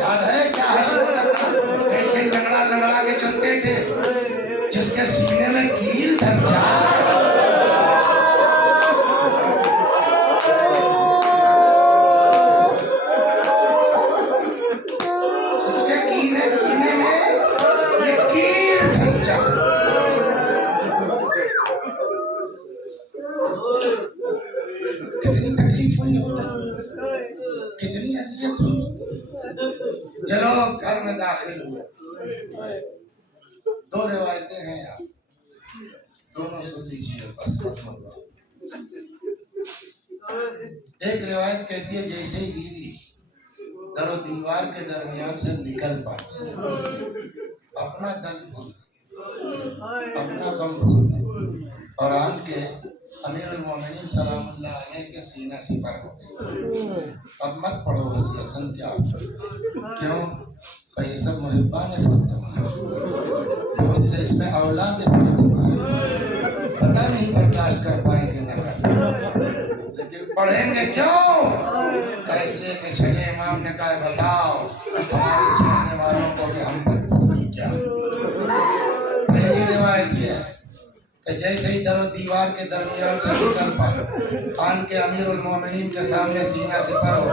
याद है क्या है, कैसे लंगड़ा लंगड़ा के चलते थे, जिसके सीने में कील धंस जाए, जिसके सीने में ये कील धंस जाए, कितनी तकलीफ हुई होगी, कितनी अज़ियत हुई होगी। चलो घर में दाखिल हुए, दो रिवायतें हैं यार, दोनों सुन लीजिए बस। एक रिवायत कहती है जैसे ही बीवी दरो दीवार के दरमियान से निकल पाई, अपना दर्द भूल गई, अपना गम भूल गई, और आन के अमीरुल मोमिनीन सलामुल्लाह अलैह के सीना सिपर हो गए। अब मत पढ़ो वसीयत संख्या, क्यों भाई, ये सब मुहिब्बान फातिमा है, बहुत से इसमें औलाद फातिमा है, पता नहीं बर्दाश्त कर पाएंगे न कर, लेकिन पढ़ेंगे क्यों, इसलिए कि छठे इमाम ने कहा बताओ हमारे चाहने वालों को कि हम पर गुजरी क्या। पहली रिवायत ये है कि जैसे ही दरो दीवार के दरमियान से निकल पाए, आन के अमीरुल मोमिनीन के सामने सीना सिपर हो।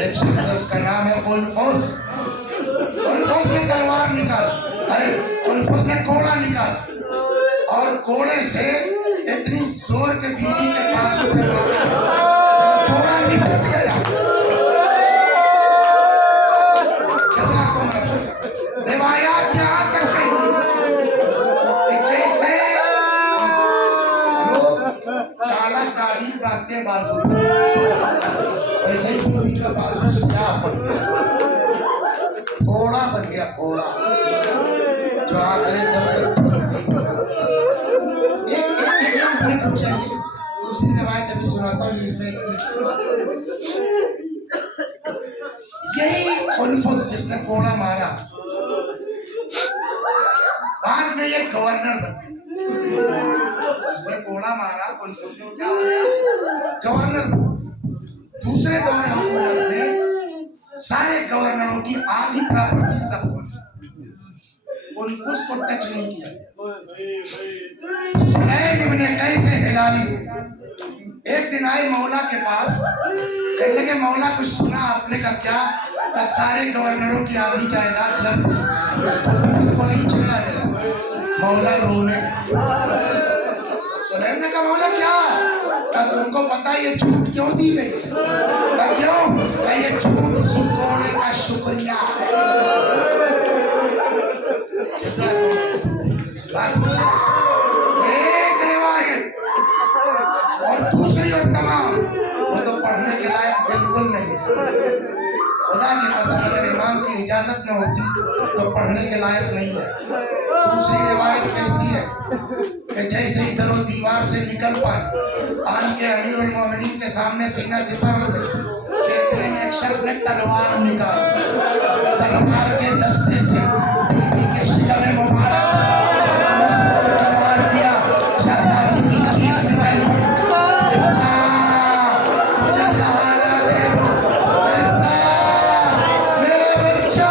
एक शख्स है, उसका नाम है कुलफुस। कुलफुस ने तलवार निकाल, अरे कुलफुस ने कोड़ा निकाल, और कोड़े से इतनी जोर के बीवी के पास कोड़ा निकल गया। रिवायात यहाँ तक कि जैसे काला ताबीज बांधते हैं बाजू, वैसे ही बीवी का बाजू स्याह पड़ गया, फोड़ा बन गया, फोड़ा जो आखिरी दम तक एक रुक जाइए, दूसरी रिवायत अभी सुनाता हूँ। इसमें यही कुलफुस जिसने कोड़ा मारा, बाद में ये गवर्नर बन गया। जिसने कोड़ा मारा कुलफुस ने, क्या हो गया, गवर्नर। दूसरे दौर हुकूमत में सारे गवर्नरों की आधी प्रॉपर्टी सब कुलफुस को टच नहीं किया गया। सुलैम इब्ने कैसे हिलाली एक दिन आए मौला के पास, कहने लगे मौला कुछ सुना आपने का, क्या का सारे गवर्नरों की आधी जायदाद जब्त हुई, उसको नहीं छीना गया। मौला रोने, सुलैम ने कहा मौला क्या, का तुमको पता ये छूट क्यों दी गई है, का क्यों, का ये छूट उसी कोड़े का शुक्रिया है। बस एक रिवायत, और दूसरी और तमाम वो तो पढ़ने के लायक बिल्कुल नहीं है। خدا کی قسم اگر امام کی اجازت نہ ہوتی تو پڑھنے کے لائق نہیں ہے. دوسری روایت کہتی ہے کہ جیسے ہی در و دیوار سے نکل پائے آن کے امیر المومنین کے سامنے سینہ سپر ہو گئی کہ اتنے میں ایک شخص نے تلوار نکال، تلوار کے دستے سے بی بی کے شکل مبارک مار دیا. شہزادی کی چیخ نکل پڑی، مجھے سہارا دے دو، میرا بچہ.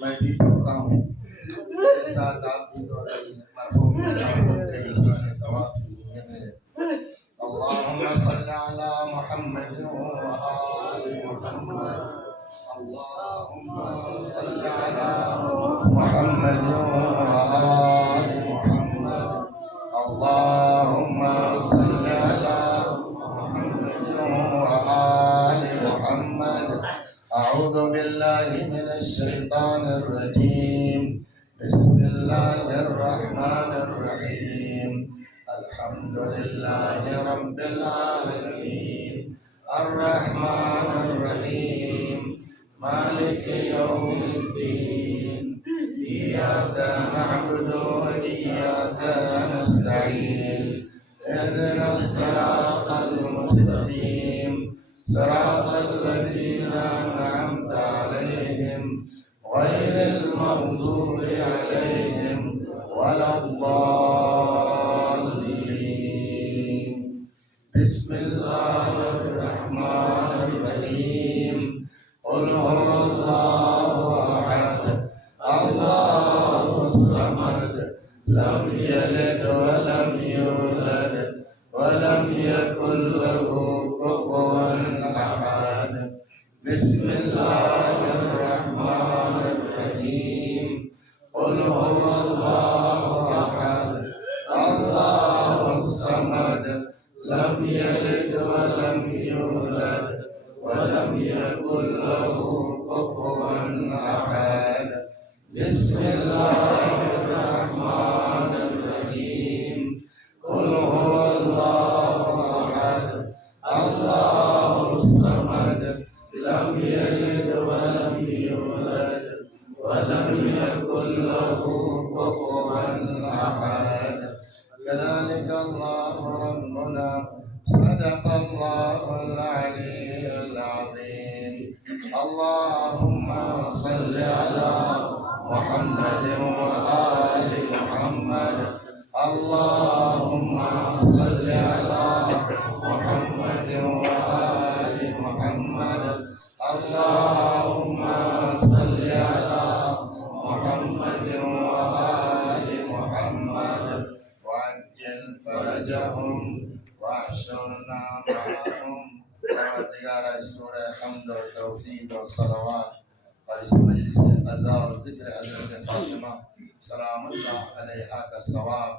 میں بھی پڑھتا ہوں میرے ساتھ آپ بھی دو رہی ہیں مرحوم کے حصہ ثواب کی نیت سے. اللهم صل على محمد وآل محمد. اللهم صل على محمد وآل محمد. اللهم صل على محمد وآل محمد. أعوذ بالله من الشيطان الرجيم. بسم الله الرحمن الرحيم. الحمد لله رب العالمين الرحمن الرحيم مالك يوم الدين. إياك نعبد وإياك نستعين. اهدنا الصراط المستقيم صراط الذين أنعمت عليهم غير المغضوب عليهم ولا الضالين. بسم الله الرحمن الرحيم. قل هو الله أحد الله الصمد لم يلد ولم يولد ولم يكن له كفوا أحد. بسم الله الرحمن الرحيم. قل هو الله أحد الله الصمد لم يلد ولم يولد ولم يكن له كفوا أحد. بسم الله الرحمن الرحيم. قل هو الله أحد الله الصمد لم يلد ولم يولد ولم يكن له كفوا أحد. كذلك الله ربنا صدق الله العلي العظيم. اللهم صل على محمد وآل محمد. اللهم صل على محمد وآل محمد. اللهم صل على محمد وآل محمد وعجل فرجهم واحشرنا معهم. اور دیگر سورہ حمد و توحید و صلوات اور اس مجلس کے قضاء و ذکر حضرت فاطمہ سلام اللہ علیہا کا ثواب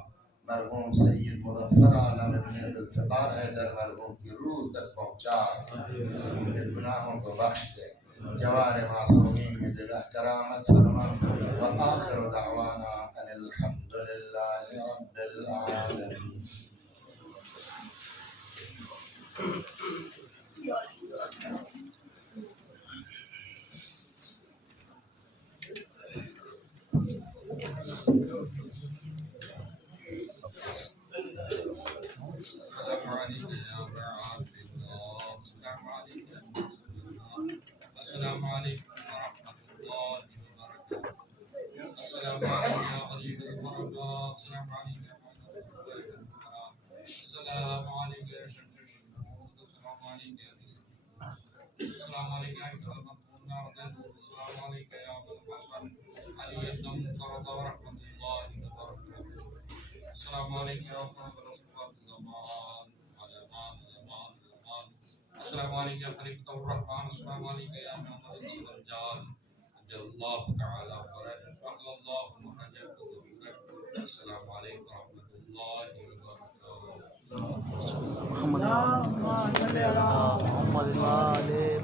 مرحوم سید مظفر عالم ابن عبدالفقار حیدر مرحوم کی روح تک پہنچا، ان کے گناہوں کو بخش دے، جوار معصومین میں جگہ کرامت فرما. وآخر دعوانا ان الحمد للہ رب العالمین. السلام عليكم ورحمة الله وبركاته. السلام عليكم يا قريب البركات. السلام عليكم يا محمد السلام عليكم يا شمس الشموس. السلام عليكم يا السلام عليكم يا أكرم المقبول. السلام عليكم يا أبو الحسن علي بن فرد ورحمة الله وبركاته. السلام علیکم ورحمۃ اللہ السلام علیکم خلیفۃ الرحمن السلام علیکم یا محمد السجاد اللہ تعالی فرج اللہ محجب السلام علیکم ورحمۃ اللہ وبرکاتہ اللهم صل على محمد وعلى